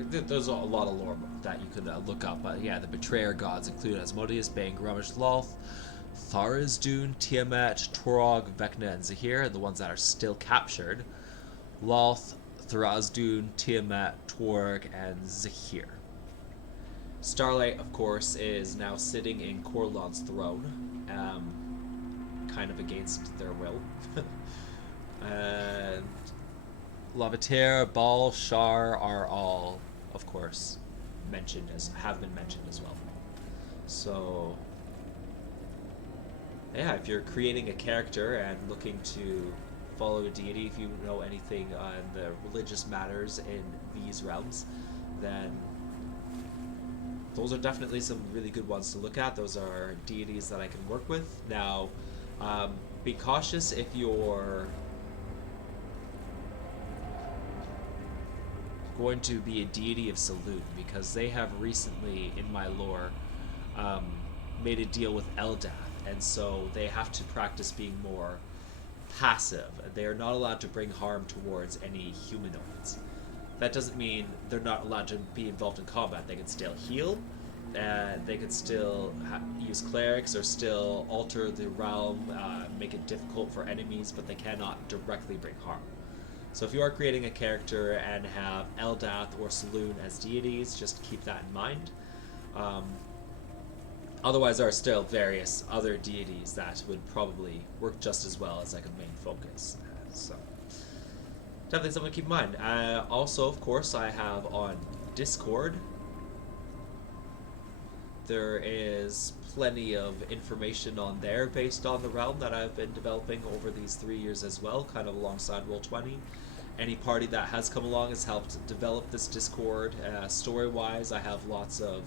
there's a lot of lore that you could look up, but yeah, the betrayer gods include Asmodeus, Bane, Grumish, Loth, Tharizdun, Tiamat, Torog, Vecna, and Zahir, the ones that are still captured. Loth, Thrazdun, Tiamat, Torg, and Zahir. Starlight, of course, is now sitting in Corlon's throne, kind of against their will. And Lavater, Bal, Shar are all, of course, have been mentioned as well. So, yeah, if you're creating a character and looking to follow a deity, if you know anything on the religious matters in these realms, then those are definitely some really good ones to look at. Those are deities that I can work with. Now, be cautious if you're going to be a deity of Saloon, because they have recently, in my lore, made a deal with Eldath, and so they have to practice being more passive. They are not allowed to bring harm towards any humanoids. That doesn't mean they're not allowed to be involved in combat. They can still heal, they can still use clerics, or still alter the realm, make it difficult for enemies, but they cannot directly bring harm. So if you are creating a character and have Eldath or Saloon as deities, just keep that in mind. Otherwise, there are still various other deities that would probably work just as well as like a main focus. So definitely something to keep in mind. Also, of course, I have on Discord, there is plenty of information on there based on the realm that I've been developing over these 3 years as well, kind of alongside Roll20. Any party that has come along has helped develop this Discord. Story-wise, I have lots of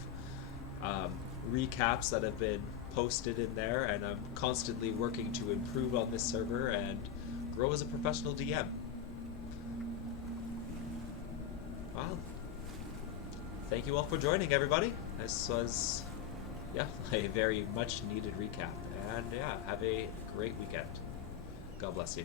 recaps that have been posted in there, and I'm constantly working to improve on this server and grow as a professional DM. Wow. Thank you all for joining, everybody. This was, yeah, a very much needed recap. And yeah, have a great weekend. God bless you.